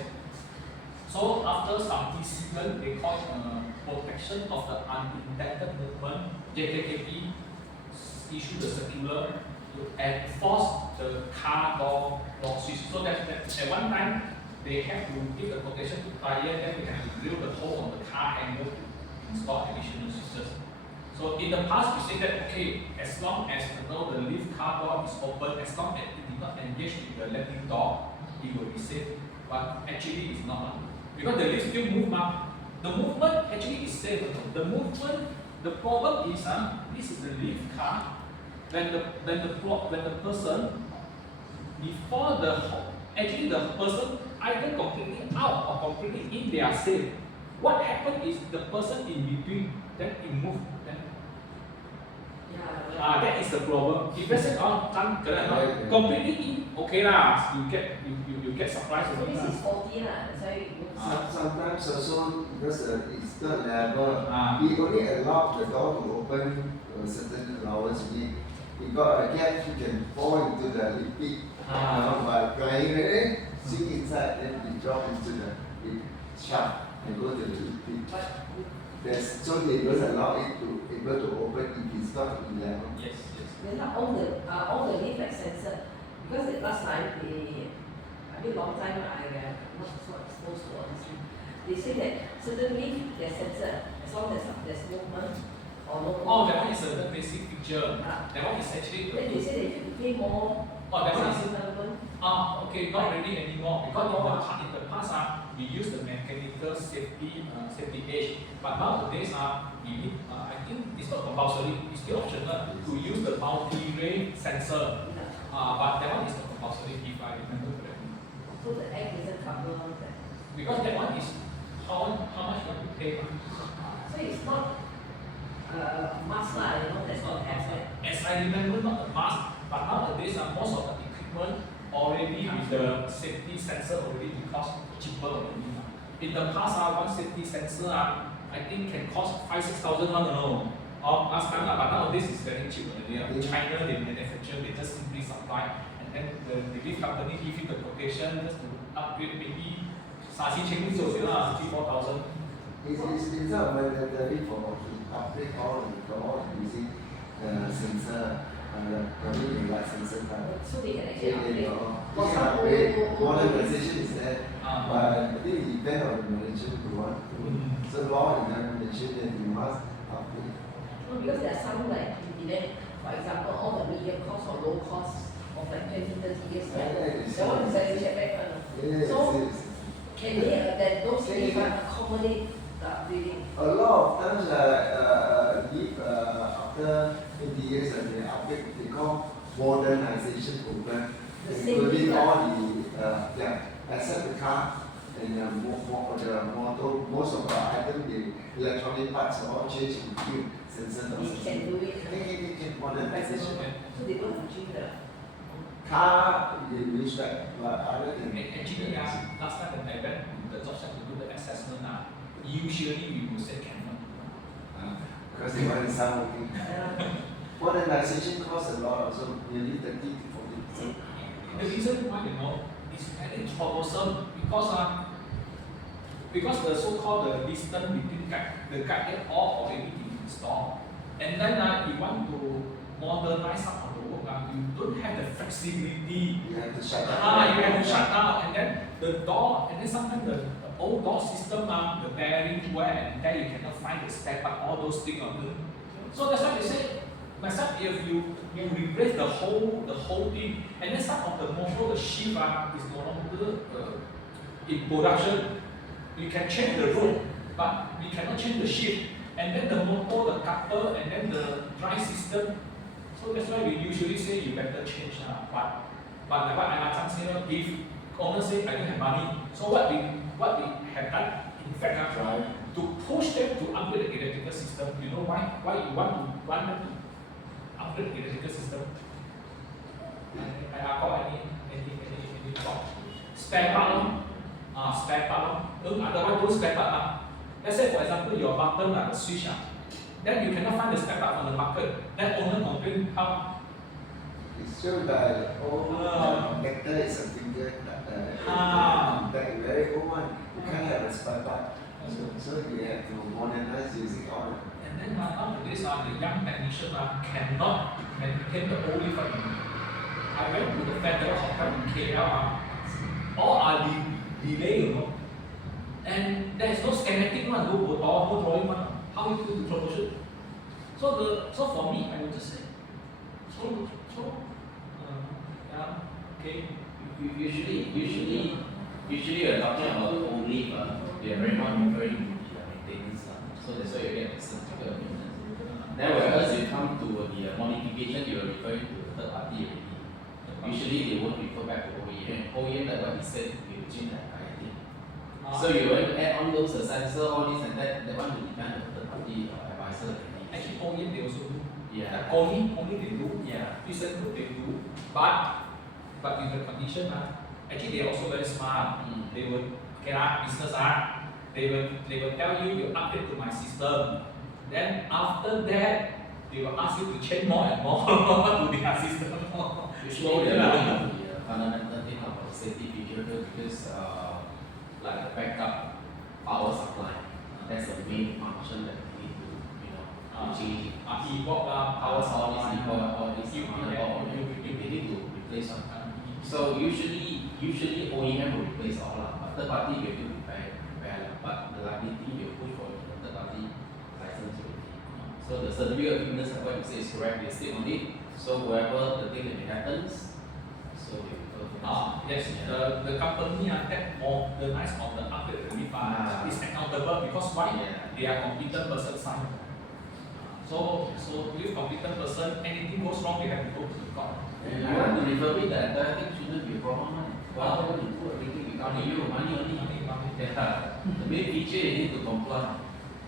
So after some incident, they call it protection of the unintended movement. JKKP issued the circular to enforce the car door switch. So that at one time they have to give the protection to client, then we have to drill the hole on the car handle to install additional switches. So in the past we say that okay, as long as the lift car door is open, as long as it did not engage with the letting door, it will be safe. But actually it's not. Because the lift still move now. The movement actually is safe. The movement, the problem is this is the lift car. When the person before actually the person either completely out or completely in, they are safe. What happened is the person in between, then it moved. Then that is the problem. If let's say completely in, okay lah, you get surprised. So this is faulty lah. That's why it moves. Sometimes also because it's third level, we only allow the door to open a certain allowance. We got a gap, you can fall into the lift pit. But flying swing inside, then we drop into the lift shaft and go to the lift pit. So they don't allow it to able to open if it's not in level. Yes. Then all the lift like sensor, because last time a long time I not so exposed to all this. They say that certain lift their sensor, as long as there's movement or no movement. Oh, that one is a basic feature. That one is actually. Then they say they have to pay more. That one is. Development. Okay, not really anymore because in the past we use the mechanical safety edge, but nowadays we need I think it's not compulsory, it's still optional to use the multi-ray sensor. But that one is not compulsory if I remember correctly. So the egg doesn't cover that. Because that one is how much you have to pay. So it's not mask lah, that's what happened. As I remember, not the mask, but nowadays most of the equipment already with the safety sensor already because cheaper already. In the past, one safety sensor I think can cost 5,000-6,000 last time, but nowadays it's very cheap already. In China, they manufacture, they just simply supply, and then the lift company give you the quotation just to upgrade maybe 3,000-4,000. It's not mandatory for to upgrade all using sensor. Like sensor type. So they can actually upgrade. Modernization is there, but I think it depends on the manager who want to. So law implementation, then you must upgrade. No, because there are some like for example, all the medium cost or low cost of like 20-30 years. That one is like check back. So can they that those things accommodate the upgrading? A lot of times, after 20 years, they upgrade. They call modernization program, including all the except the car and the motor. Most of the items, the electronic parts are all changed into sensor. They can do it. They can modernization. So they don't achieve the car, they use that, but other than Actually, last time when I went to the job site to do the assessment, usually we will say cannot. because they want to start working. Modernization costs a lot, so nearly 30 to 40%. The reason why is very troublesome because the so-called the distance between the guide all already been installed, and then you want to modernize some of the work, you don't have the flexibility. You have to shut down. You have to shut down, and then the door, and then sometimes the old door system, the bearing wear, and then you cannot find the spare part, all those things. So that's why they say, myself, if you replace the whole thing, and then some of the motor, the shift is no longer in production. We can change the road, but we cannot change the shift. And then the motor, the couple, and then the drive system. So that's why we usually say you better change. But like what I say, if owner say I don't have money, so what we have done, in fact, to push them to upgrade the electrical system. You know why? Why you want them to upgrade the electrical system? I call any thought. Spare part, spare part. Otherwise, don't spare part. Let's say, for example, your button, the switch, then you cannot find the spare part on the market. Then owner complain how So the old connector is a finger that very old one. You can't have a spare part. So you have to modernize using all the And then nowadays the young technician cannot maintain the old lift. I went to the Federal Hotel in KL, all are delay, you know. And there is no schematic one, no drawing one. How you do the troubleshoot? So for me, I would just say, yeah, okay. Usually you're talking about the old leaf, they are very much referring to the maintenance. So that's why you get the certificate of maintenance. Then whereas you come to the modification, you're referring to the third party already. Usually they won't refer back to OEM. OEM, like what he said, they will change that kind of thing. So you want to add on those sensor, all this and that one will depend on the third party advisor. Actually, OEM they also do. Yeah. Only they do. Yeah. Listen group they do. But in the condition, actually they are also very smart. They will business they will tell you upgrade to my system. Then after that, they will ask you to change more and more to their system. Usually they are the fundamental thing about the safety feature because like the backup power supply, that's the main function that we need to change. Keyboard, power supply, all these you need to replace one. So usually OEM will replace all but third party will do repair, but the liability will push for the third party license already. So the certificate of fitness, what you say is correct, they stick on it. So wherever the thing that happens, so they refer to yes, the company that organize on the upgrade relief is accountable because why? They are competent person signed. So with competent person, anything goes wrong, they have to go to the court. You want to refurbish the entire thing shouldn't be a problem. Whatever you put everything become you money only. The main feature you need to comply.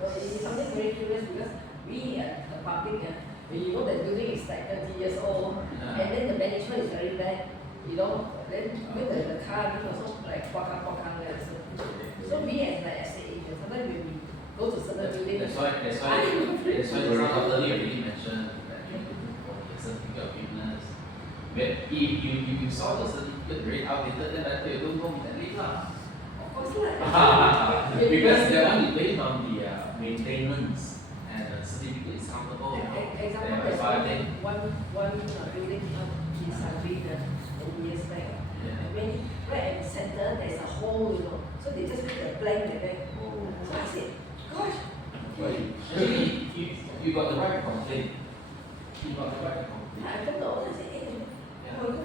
Well, it is something very curious because we the public, when you know the building is like 30 years old, and then the management is very bad, then with the car, also like there. So we as like estate agents, sometimes when we go to certain buildings, That's why some earlier already mentioned that you need to look for the certificate of fitness. But if you saw the certificate very outdated, then I tell you don't go with that league lah. of course like Because that one is based on the maintenance and the certificate is countable. example, there's one building is agreed 10 years back. And when right at the center, there's a hole, so they just put a blank there. So I said, gosh, Actually, you got the right to complain. You got the right to complain. I told the owner, I said, hey,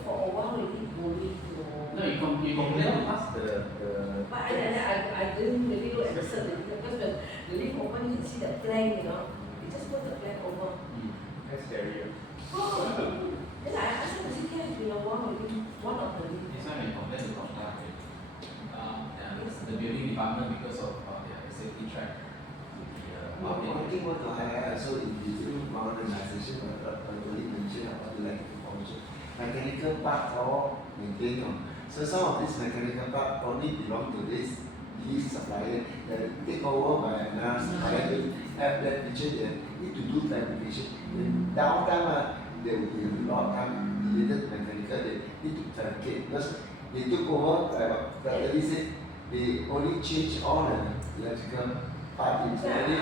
for a while already, No, you complain past the. But I didn't really look at the certificate because when the lift open, you can see the blank, they just put the blank over. That's scary. Oh, then I asked him, is it can be one of the lift? This one you complain to Doctor. The building department because of their safety track. one thing want to highlight also in the new modernization, already mentioned about the electrical function. Mechanical part all maintained. So some of this mechanical part only belong to this supplier. They take over by another supplier. They have that feature. They need to do fabrication. In downtime, there will be a lot of time related to mechanical. They need to fabricate because they took over. Like Dr. said, they only change all the electrical part. It's only a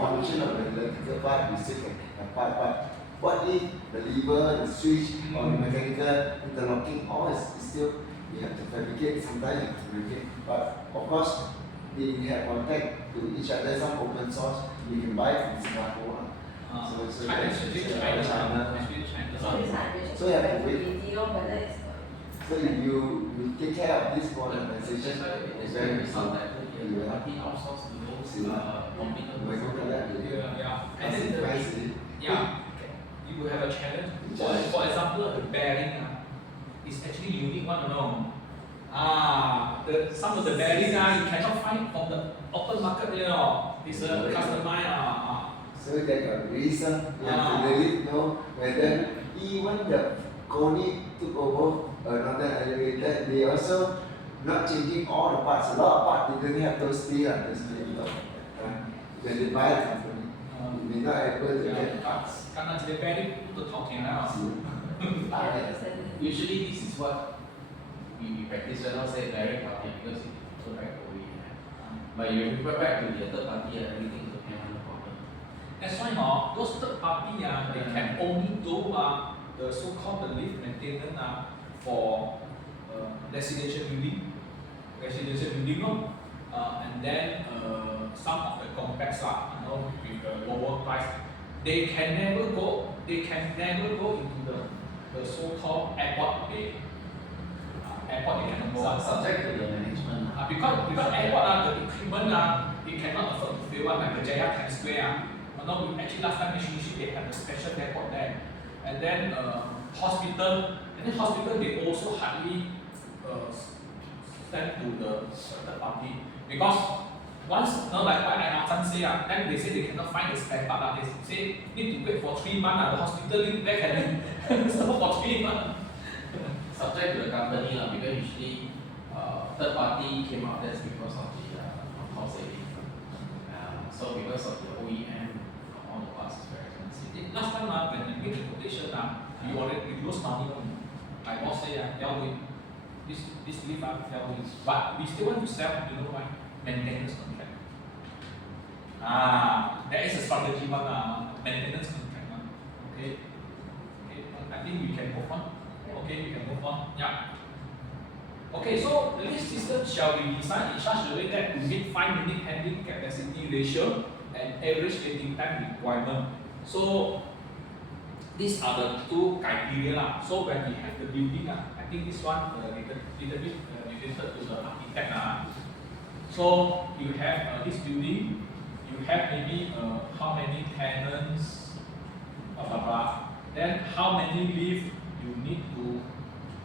function of the electrical part. We still can part. But what if the lever, the switch, or the mechanical interlocking, all is still you have to fabricate. Sometimes you have to fabricate. But of course, they have contact to each other. Some open source you can buy from Singapore. So China. So you have to wait. So if you take care of this modernization, it's very important. You will have to outsource to those And then you will have a challenge. For example, the bearing is actually unique one, some of the bearing you cannot find from the open market, it's a customized. So that a reason you have to really know whether even the Kony took over another elevator, they also not changing all the parts. A lot of parts they didn't have those three. When they buy the company, they not able to get parts. 刚刚这个 bearing 都头疼了。Usually this is what we practice when I say direct party because it so direct away. But you refer back to the third party and everything is okay, no problem. That's why those third party they can only do the so-called the lift maintenance for residential building, and then some of the complex with the lower price, they can never go into the so-called airport bay. Airport they cannot go. Subject to the management. Because airport the equipment it cannot afford to fill like the Jaya Times Square. No, actually last time they had a special airport there, and then hospital they also hardly send to the third party because once like what I say then they say they cannot find the spare part they say need to wait for 3 months the hospital there can serve for 3 months. Subject to the company because usually third party came out that's because of the cost saving. So because of the OEM, all the parts is very expensive. Last time when you make the quotation you lose money. My boss say this leave but we still want to sell, you know why? Maintenance contract. There is a strategy maintenance contract okay. I think we can move on. Okay, we can move on. Yeah. Okay, so the lift system shall be designed in such a way that to meet 5-minute handling capacity ratio and average waiting time requirement. So these are the 2 criteria. So when we have the building, I think this one little bit related to the architect. So you have this building, you have maybe how many tenants, blah blah blah. Then how many lifts you need to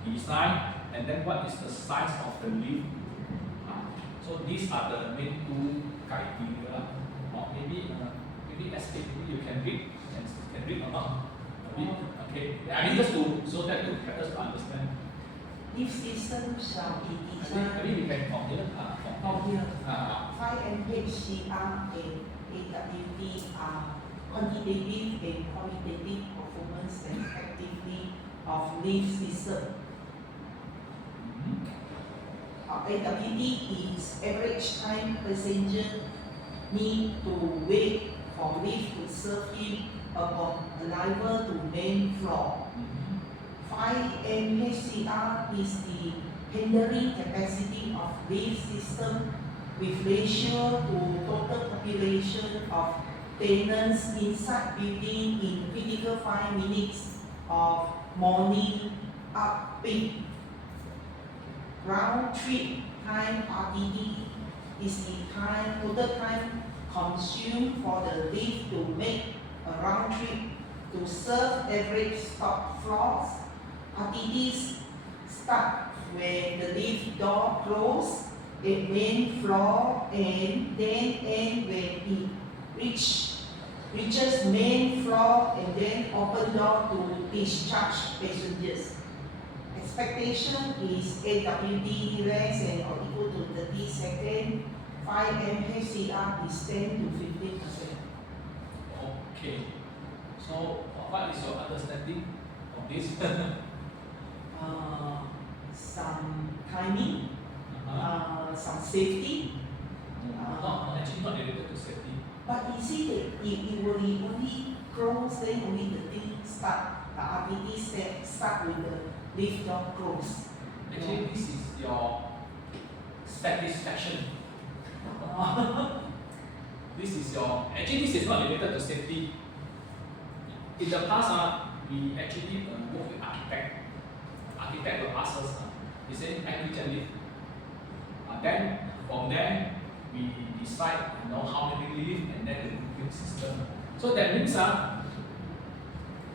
design, and then what is the size of the lift. So these are the main 2 criteria. Or maybe escape, maybe you can read or not. Okay. I mean just so that to help us to understand. Lift system shall be I designed think we can from here. from here. 5 MHCR and AWD are quantitative and qualitative performance respectively of lift system. AWD is average time passenger need to wait for lift to serve him upon arrival to main floor. 5 MHCR is the handling capacity of lift system with ratio to total population of tenants inside building in critical 5 minutes of morning up peak. Round trip time RTD is the total time consumed for the lift to make a round trip to serve average stop floors. RTDs start when the lift door closes at main floor and then end when it reaches main floor and then open door to discharge passengers. Expectation is AWD less than or equal to 30 seconds. 5 MHCR is 10 to 15%. Okay. So what is your understanding of this? Some timing, some safety. Actually not related to safety. But you see that it will only close, then only the thing start. The RTD start with the lift door close. Actually, this is your satisfaction. This is not related to safety. In the past, we actually work with architect. Architect will ask us, he said, I can lift. Then from there, we decide how many lift and then the booking system. So that means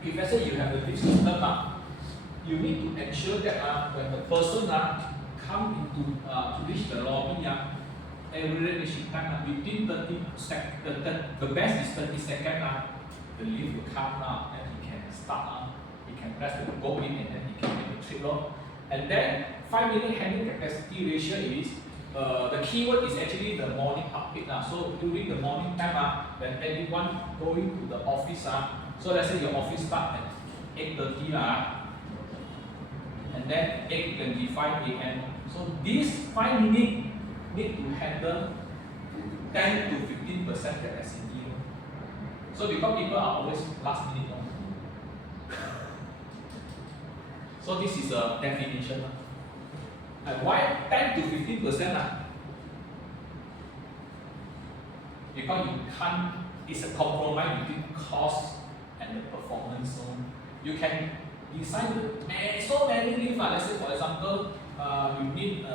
if let's say you have the lift system, you need to ensure that when the person come into to reach the lobby, every reaching time within 30 seconds, the best is 30 seconds, the lift will come and he can start, he can press the go in and then he can make the trip. And then 5-minute handling capacity ratio is the keyword is actually the morning update. So during the morning time, when everyone going to the office, so let's say your office start at 8:30, and then 8:25 a.m. So these 5 minutes need to handle 10 to 15% capacity. So because people are always last minute. So this is a definition. And why 10 to 15%? Because you can't, it's a compromise between cost and the performance. So you can design so many leaves. Let's say for example, you need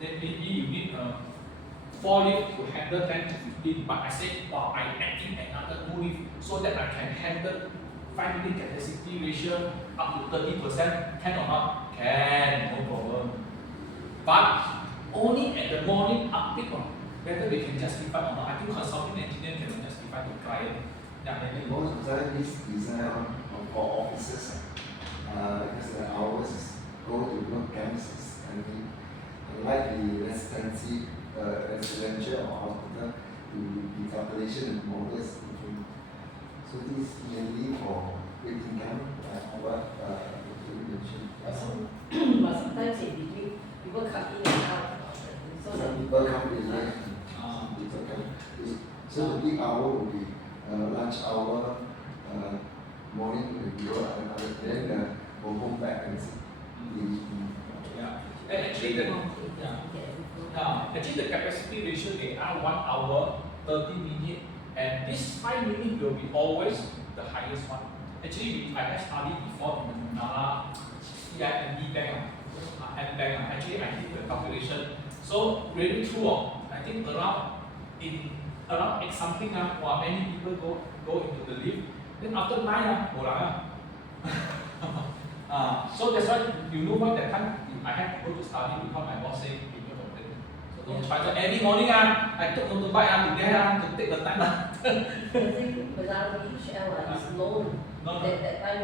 maybe you need 4 leaves to handle 10 to 15, but I say, wow, I add in another 2 leaves so that I can handle 5 minute capacity ratio up to 30%. Can or not? Can, no problem. But only at the morning update, whether they can justify or not. I think consulting engineer can justify to client. Yeah, maybe. Most of the time, this design for offices, because the hours is go to work premises. I mean, like the residential or hospital, the calculation and models different. So this mainly for waiting time, what you mentioned. But sometimes in between, people come in and out. So Some people come in late, some people come. So the peak hour will be lunch hour, morning will be work, and then go home back and sleep. Yeah. And actually, actually the capacity ratio, they are 1 hour, 30 minutes, and this 5 minutes will be always the highest one. Actually, I have studied before in the CIMB bank, actually I did the calculation. So really true, I think around 8 something, many people go into the lift. Then after 9, so that's why you know what that time I have to go to study because my boss said so don't try. So every morning I took motorbike to take the time. I think without HL is low. That time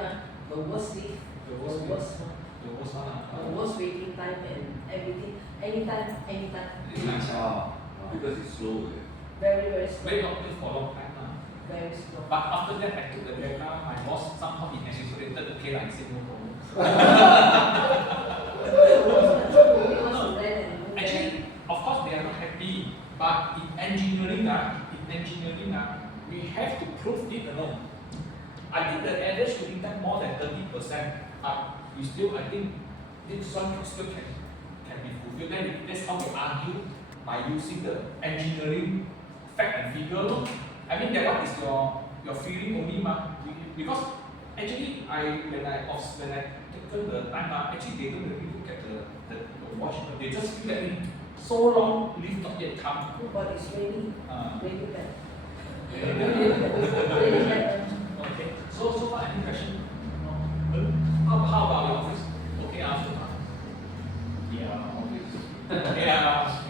the worst leave, the worst one. The worst waiting time and everything. Anytime. Because it's slow. Very, very slow. Wait not for a long time. Very slow. But after that I took the data, my boss somehow he anticipated okay, I said no problem. Actually, of course they are not happy, but in engineering, we have to prove it alone. I think the average waiting time more than 30%, but we still, I think this one still can be fulfilled. Then that's how we argue by using the engineering fact and figure. I mean that one is your feeling only, because actually when I taken the time, actually they don't really look at the watch, they just feel that so long leave not yet come. But it's really bad. Okay, so far any question? How about your office? Okay, so far. Yeah, office.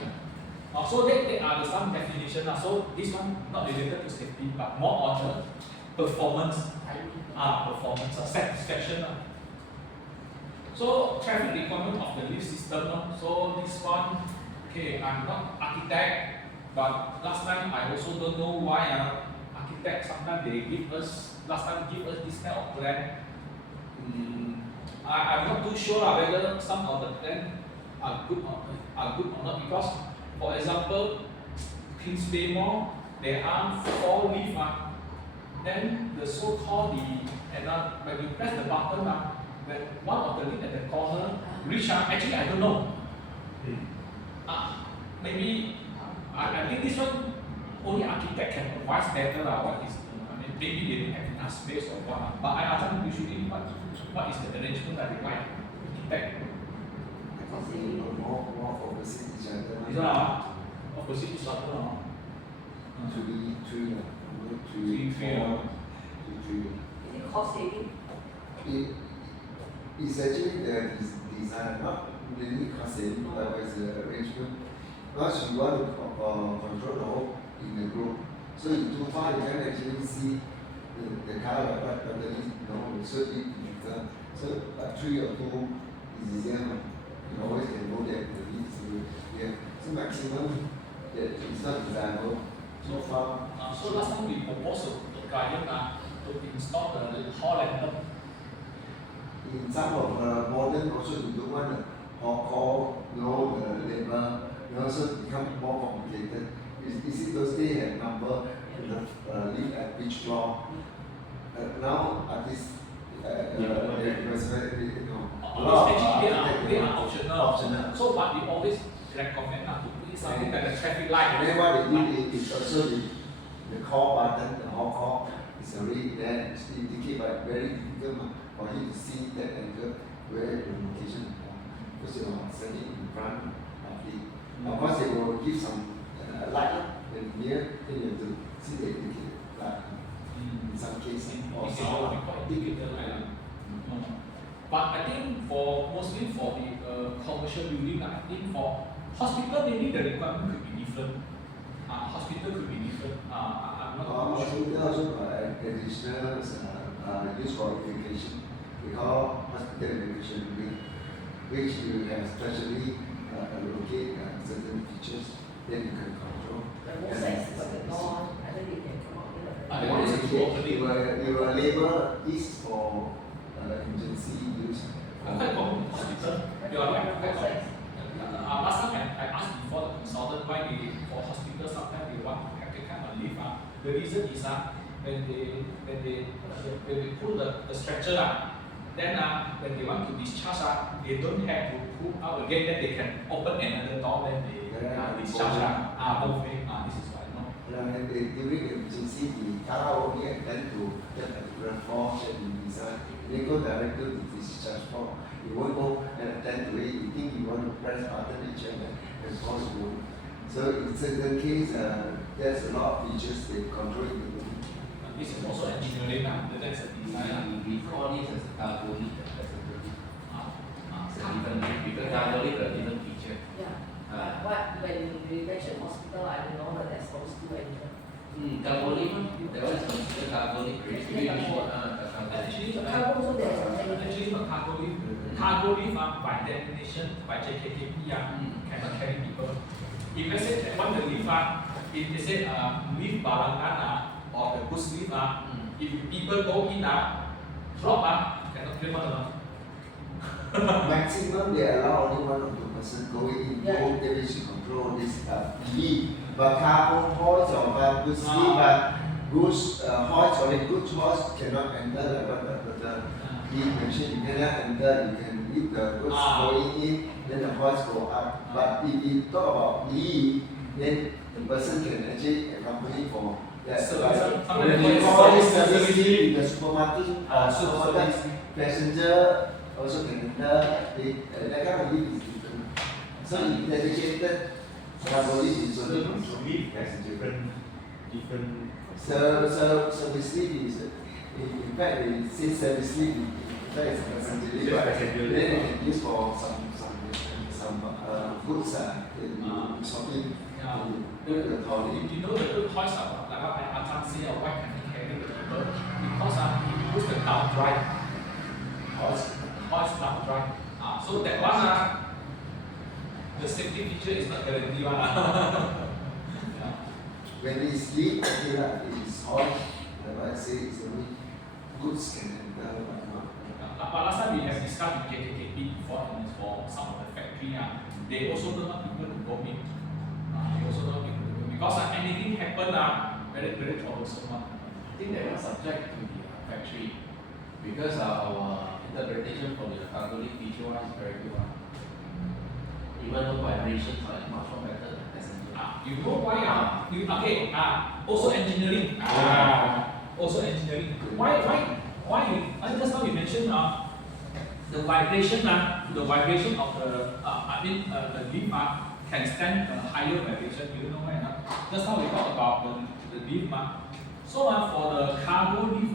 Yeah. So there are some definition. So this one not related to safety, but more on the performance. Performance satisfaction. So traffic requirement of the lift system. So this one, okay, I'm not architect, but last time I also don't know why architect sometimes they give us this kind of plan. I'm not too sure whether some of the plan are good or not, because for example, Kingsway Mall, there are 4 lifts. Then the so-called when you press the button, when one of the lift at the corner reach, actually I don't know. Maybe I think this one only architect can advise better what is. Maybe they don't have enough space or what. But I ask them usually what is the arrangement that they like architect. More opposite each other. Is that opposite each other? Three. Is it cost saving? It's actually the design, not really cost saving, but it's the arrangement. Because you want to control the whole in the group. So you too far, you can actually see the car right underneath, so deep in the So 3 or 2 is easier. You always can go there to lead. So maximum that is not desirable. So far. So last time we proposed to the client to install the hall lantern. In in some of modern also you don't want the call, no the label, you also become more complicated. You see those days had number, live at which floor. Now artists, it was very, you know, a lot of Actually, they are optional. optional. So what we always recommend to put is something like a traffic light. And then what they did is also the call button, the hall call is already there. It's indicate but very difficult for you to see that angle where the location is from. Because you are standing in front of it. Of course they will give some light and near, then you have to see the indicator light. In some cases, or It's sound. we call indicator light. But I think mostly for the commercial building, I think for hospital maybe the requirement could be different. Hospital could be different. I'm not sure. Hospital also additional used for education. We call hospital education building, which you can especially allocate certain features that you can control. The most size is the lawn, I think you can come up with a. They want to You will label this for emergency use. Quite common in hospital. You are right. Quite common. Last time I asked before the consultant why they for hospital sometimes they want to have that kind of leave. The reason is when they pull the stretcher then when they want to discharge they don't have to pull out again, then they can open another door, then they discharge both way. This is what I know. And during the emergency, the tower only attend to that particular floor that you design. They go directly to the discharge floor. You won't go and attend to it. You think you want to press button and check and pause the room. So in certain case, there's a lot of features they control in the room. This is also engineering. That's a design. We call this as a cargo lift accessibility. It's a different because cargo lift a different feature. Yeah, but when we mention hospital, I don't know that there's those two anymore. Cargo lift, that one is considered cargo lift. Actually, Cargo also there's something. actually not cargo lift. Cargo lift by definition, by JKKP, cannot carry people. If let's say that one the lift, if they say lift barangan or the goods lift, if people go in, drop, cannot clear one. Maximum they allow only one or two person going in. Yeah. Home division control this lead. But cargo hoist or goods lead, but goods hoist or goods hoist cannot enter like what the lead mentioned. You cannot enter. You can leave the goods going in, then the hoist go up. But if you talk about lead, then the person can actually accompany for that. So, When we call this service lead in the supermarket, supermarket passenger also can enter. That kind of lead is different. So dedicated cargo lead is only control. Leave has different. So service lead is in fact they say service lead in fact it's a passenger lead, but then they can use for some goods shopping. You know the good hoist like what I can't say why can he carry the people because he puts the down drive. Hoist down drive. So that one the safety feature is not guaranteed one. When it's lead, okay lah, it is hoist. Like I say, it's only goods can enter, but not. But last time we have discussed with JKKP before, and for some of the factory, they also don't want people to go in. They also don't want people to go in because anything happen, very troublesome. I think they are subject to the factory because our interpretation for the cargo lift feature is very good. Even though vibrations are much more better than passenger. You know why? Also engineering. Also engineering. Why? Just now you mentioned the vibration. The vibration of the leaf can stand a higher vibration. You know why? Just now we talked about the leaf. So for the cargo leaf,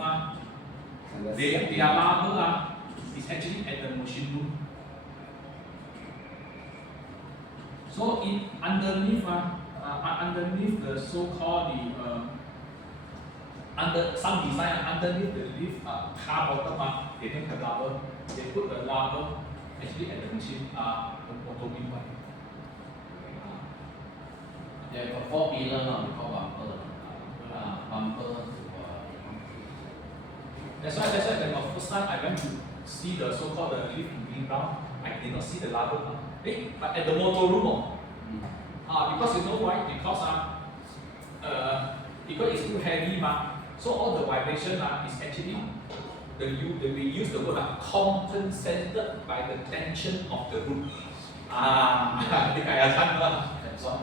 their label is actually at the machine room. So underneath the so-called under some design underneath the leaf car bottom they don't have rubber. They put the rubber actually at the machine automobile one. There are 4 pillars now, we call bumper. Bumper to That's why the first time I went to see the so-called the lift in green brown. I did not see the label. But at the motor room, because you know why? Because it's too heavy, so all the vibration is actually we use the word compensated by the tension of the room. Absorb.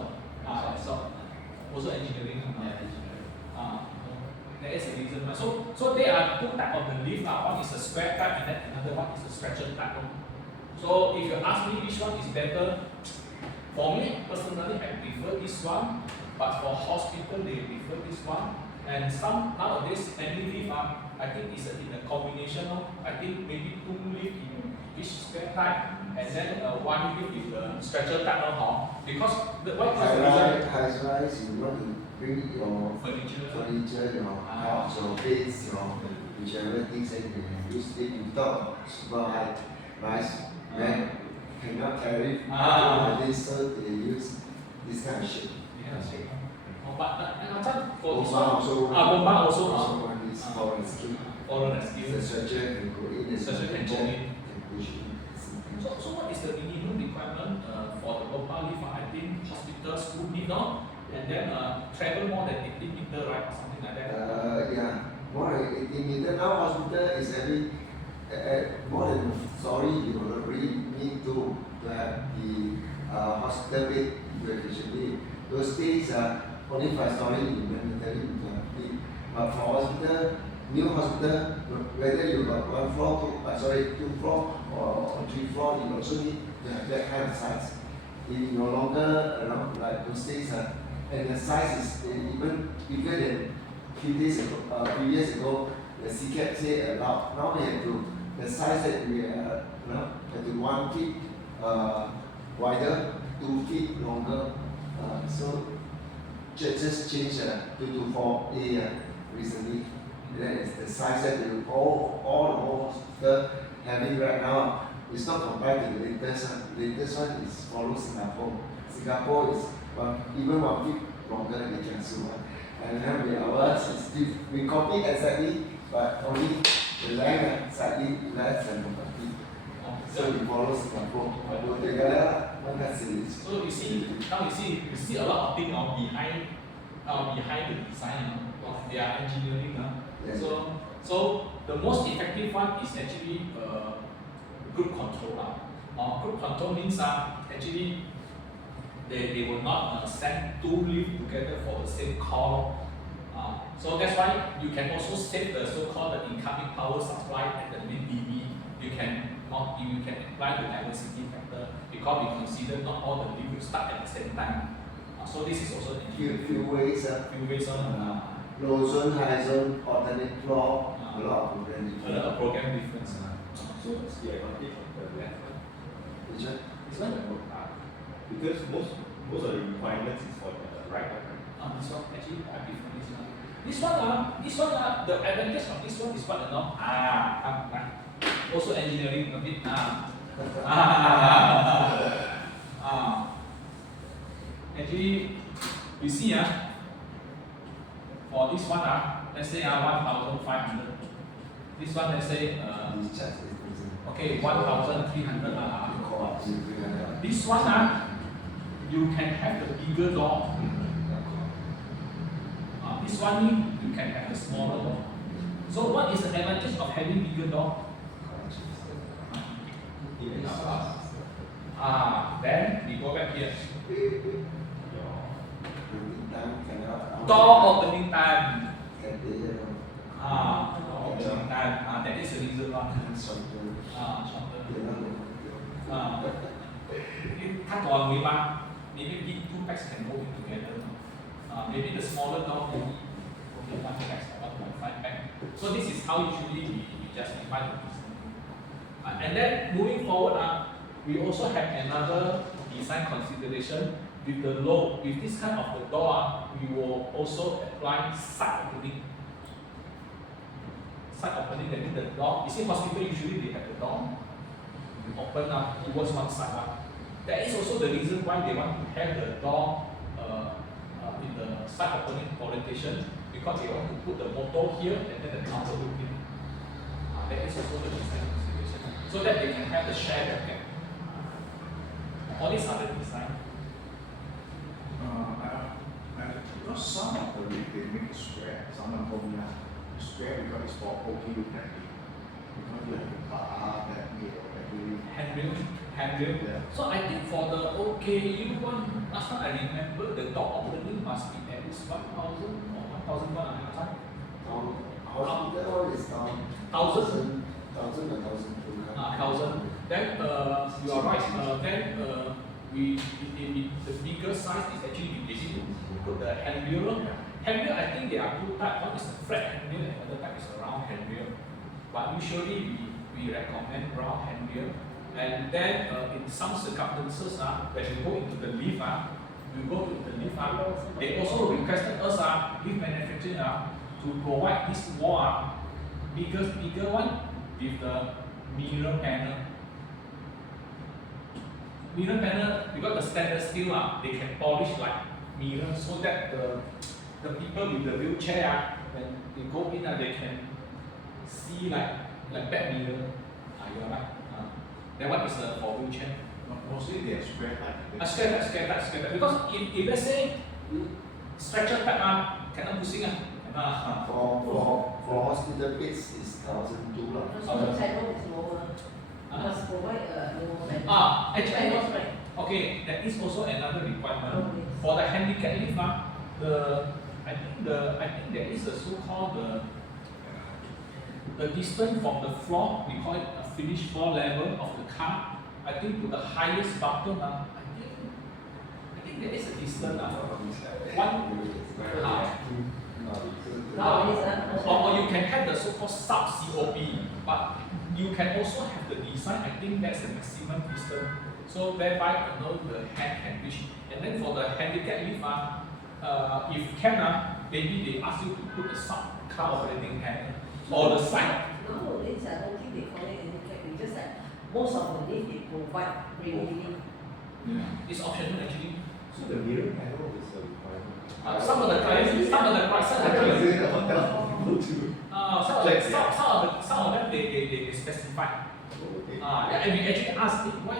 Also engineering. There is a reason. So there are two types of the lift. One is a square type and then another one is a stretcher type. So if you ask me which one is better, for me personally I prefer this one, but for hospital they prefer this one. And some nowadays any lift I think is in a combination of I think maybe 2 lift in each square type and then 1 lift in the stretcher type because the what is the reason? High rise, you want to bring your furniture, your couch, your beds, your whichever things that you can use. If you talk super high rise, then cannot carry this, so they use this kind of shape. But Bomba also on this foreign skill. Foreign skill. The stretcher can go in and Stretcher can go in. push in. So what is the minimum requirement for the bomba lift? I think hospital, school need and then travel more than 18 meter, right? Something like that. Yeah, more than 18 meter. Now hospital is having more than you really need to have the hospital bed efficiently. Those days only 5 story mandatory to have it. But for hospital, new hospital, whether you got 1 floor, 2 floor or 3 floor, you also need to have that kind of size. It no longer like those days, and the size is even bigger than few years ago. The CCAP said allowed. Now we have to the size that we have to 1 feet wider, 2 feet longer. So just changed 224A recently. That is the size that we all the having right now. It's not compared to the latest one. The latest one is follow Singapore. Singapore is even 1 feet longer they can sue. And then ours is we copy exactly, but only the length slightly less than 1 feet. So we follow Singapore. So you see a lot of things behind the design of their engineering. Yes. So the most effective one is actually group control. Group control means actually they will not send 2 lifts together for the same call. So that's why you can also save the so-called the incoming power supply at the main DB. You can apply the diversity factor because we consider not all the lifts will start at the same time. So this is also few ways. Low zone, high zone, alternate floor, a lot of program difference. A lot of program difference. So what's the advantage of the left one? Which one? This one? Because most of the requirements is for the right one. This one actually I prefer this one. This one, the advantage of this one is what also engineering a bit. Actually, you see for this one let's say 1,500. This one let's say okay 1,300. This one you can have the bigger door. This one you can have the smaller door. So what is the advantage of having bigger door? Then we go back here. Door opening time. Opening time. That is the reason why. Shorter. Cut on maybe 2 packs can go in together. Maybe the smaller door maybe 1 pack or 1.5 pack. So this is how usually we justify the business. And then moving forward, we also have another design consideration with the with this kind of the door. We will also apply side opening. Side opening, that means the door. You see, hospital usually they have the door open up towards one side. That is also the reason why they want to have the door in the side opening orientation, because they want to put the motor here and then the counter will in. That is also the design consideration. so that they can have the share bracket. All these are the design. Because some of the leaf they make it square, some of them are square because it's for OKU branding. Because you have the car that actually Handrail. Yeah. So I think for the OKU one, last time I remember the door opening must be at least 1,000 or 1,000 one at a time. Hospital one is 1,000? 1,000 or 1,002. 1,000. Then you are right. Then the bigger size is actually beginning to put the handrail. Handrail, I think there are two types. One is a flat handrail, and the other type is a round handrail. But usually we recommend round handrail. And then in some circumstances, when you go into the lift, they also requested us, lift manufacturer, to provide this wall, bigger one with the mirror panel. Mirror panel, because the stainless steel, they can polish like mirror so that the people with the wheelchair, when they go in, they can see like back mirror. You're right. That one is for wheelchair. mostly they are square type. Square type. Because if let's say stretcher type, cannot pushing. For hospital beds is 1,002 lah. Hospital panel is lower. Must provide a lower panel. Actually, Panels, right? okay, that is also another requirement. Okay. For the handicap lift, I think there is a so-called the distance from the floor, we call it a finished floor level of the car. I think to the highest button, I think there is a distance. Or you can have the so-called sub COP, but you can also have the design. I think that's the maximum distance. So thereby, the hand can reach. And then for the handicap lift, if can, maybe they ask you to put a sub car operating panel or the side. Nowadays, I don't think they call it handicap. It's just that most of the lift they provide relief. It's optional actually. So the mirror panel is a requirement. Some of the clients, some of them they specify. And we actually ask it why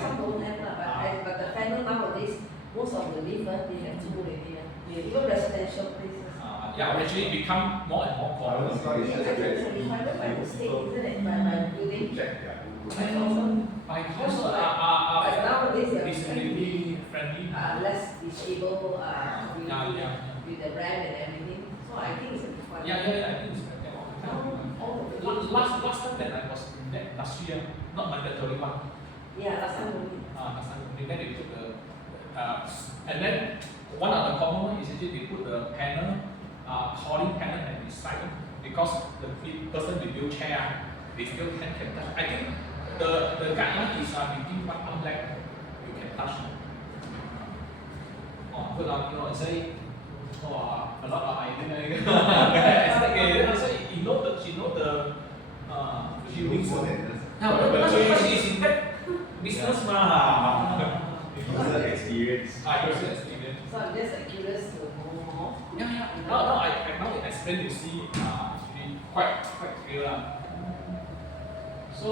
Some don't have lah, but the panel nowadays, most of the lift they have two already. Even residential places. Actually become more and more common. I think it's a requirement by the state, isn't it? By building. Because But nowadays they are disability friendly. less disabled with the ramp and everything. So I think it's a requirement. I think it's better. Last time that I was in that last year, not mandatory one. Yeah, last time only. Last time only. Then they put the and then one of the common one is actually they put the panel, calling panel at the side because the person with wheelchair they still can touch. I think the guideline is between one arm length you can touch. Good say a lot of idea. So you know the feelings. But she is in that business User experience. User experience. So I'm just curious to know more. Now I explain you see actually quite clear. So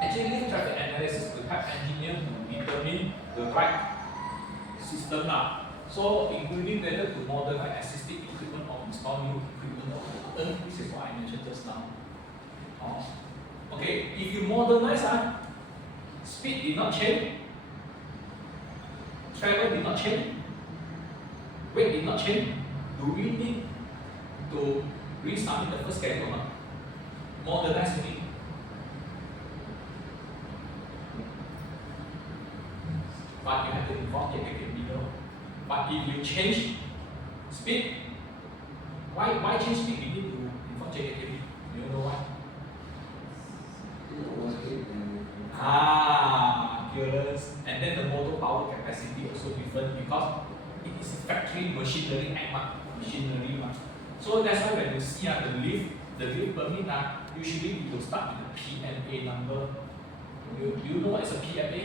actually lift traffic analysis will help engineer to determine the right system So including whether to modify existing equipment or install new equipment. This is what I mentioned just now. Okay, if you modernize, speed did not change, travel did not change, weight did not change. Do we need to resubmit the first schedule or not? Modernize only. But you have to inform the below. But if you change speed, why change speed? We need to inform JKTV. Do you know why? Curious. And then the motor power capacity also different because it is factory machinery machinery. So that's why when you see the lift permit, usually you will start with the PMA number. Do you know what is a PMA?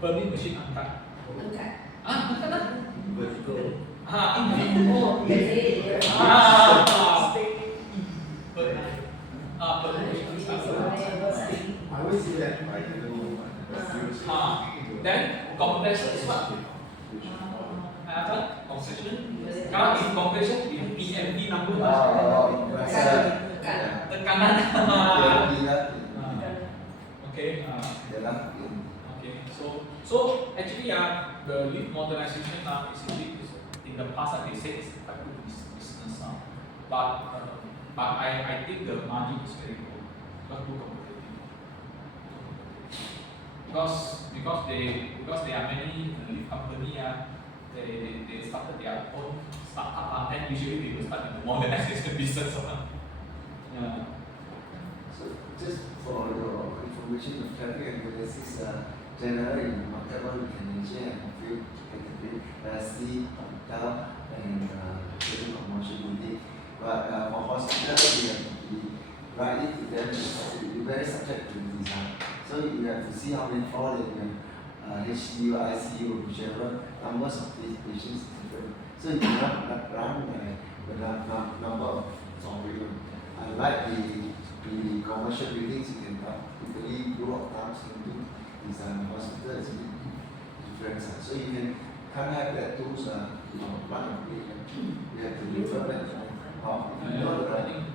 Permit machine angkat. Angkat. Angkat lah. Vertical. Individual. Oh, yes. per location start. I always see that, but I don't know what. Then compression is what? Apa? Compression. Kalau in compression we have PMV number. Tekanan. Okay. Okay. So actually the lift modernization is indeed in the past they say it's quite good business but I think the margin is very low, not too competitive. Because there are many lift company they started their own startup and usually they will start in the modernization business. Yeah. So just for your information of traffic analysis, generally in the market one we can mention a few categories, C, hotel, and certain commercial building. But for hospital, we have to be write it to them. It's very subject to the design. So you have to see how many floors they have, HDU, ICU, whichever numbers of these patients is different. So you cannot run the number of operators. Unlike the commercial buildings, you can typically do up times into design. Hospital is a bit different. So you can't have that tools run a bit. You have to refer back to how you know the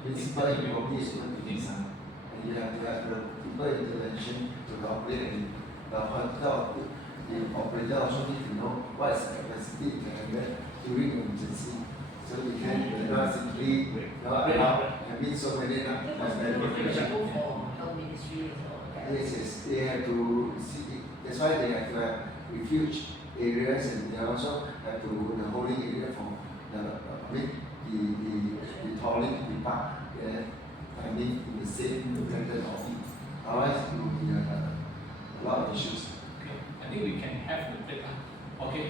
principal probably is going to design. And you have to have the people intervention to calculate, and the hotel, the operator also need to know what is the capacity to handle during emergency. So we can not simply allow, so many not Yes, they have to see, that's why they have to have refuge areas, and they also have to the holding area for the toilet to be parked there, in the same rented office. Otherwise it will be a lot of issues. Okay. I think we can have the break. Okay.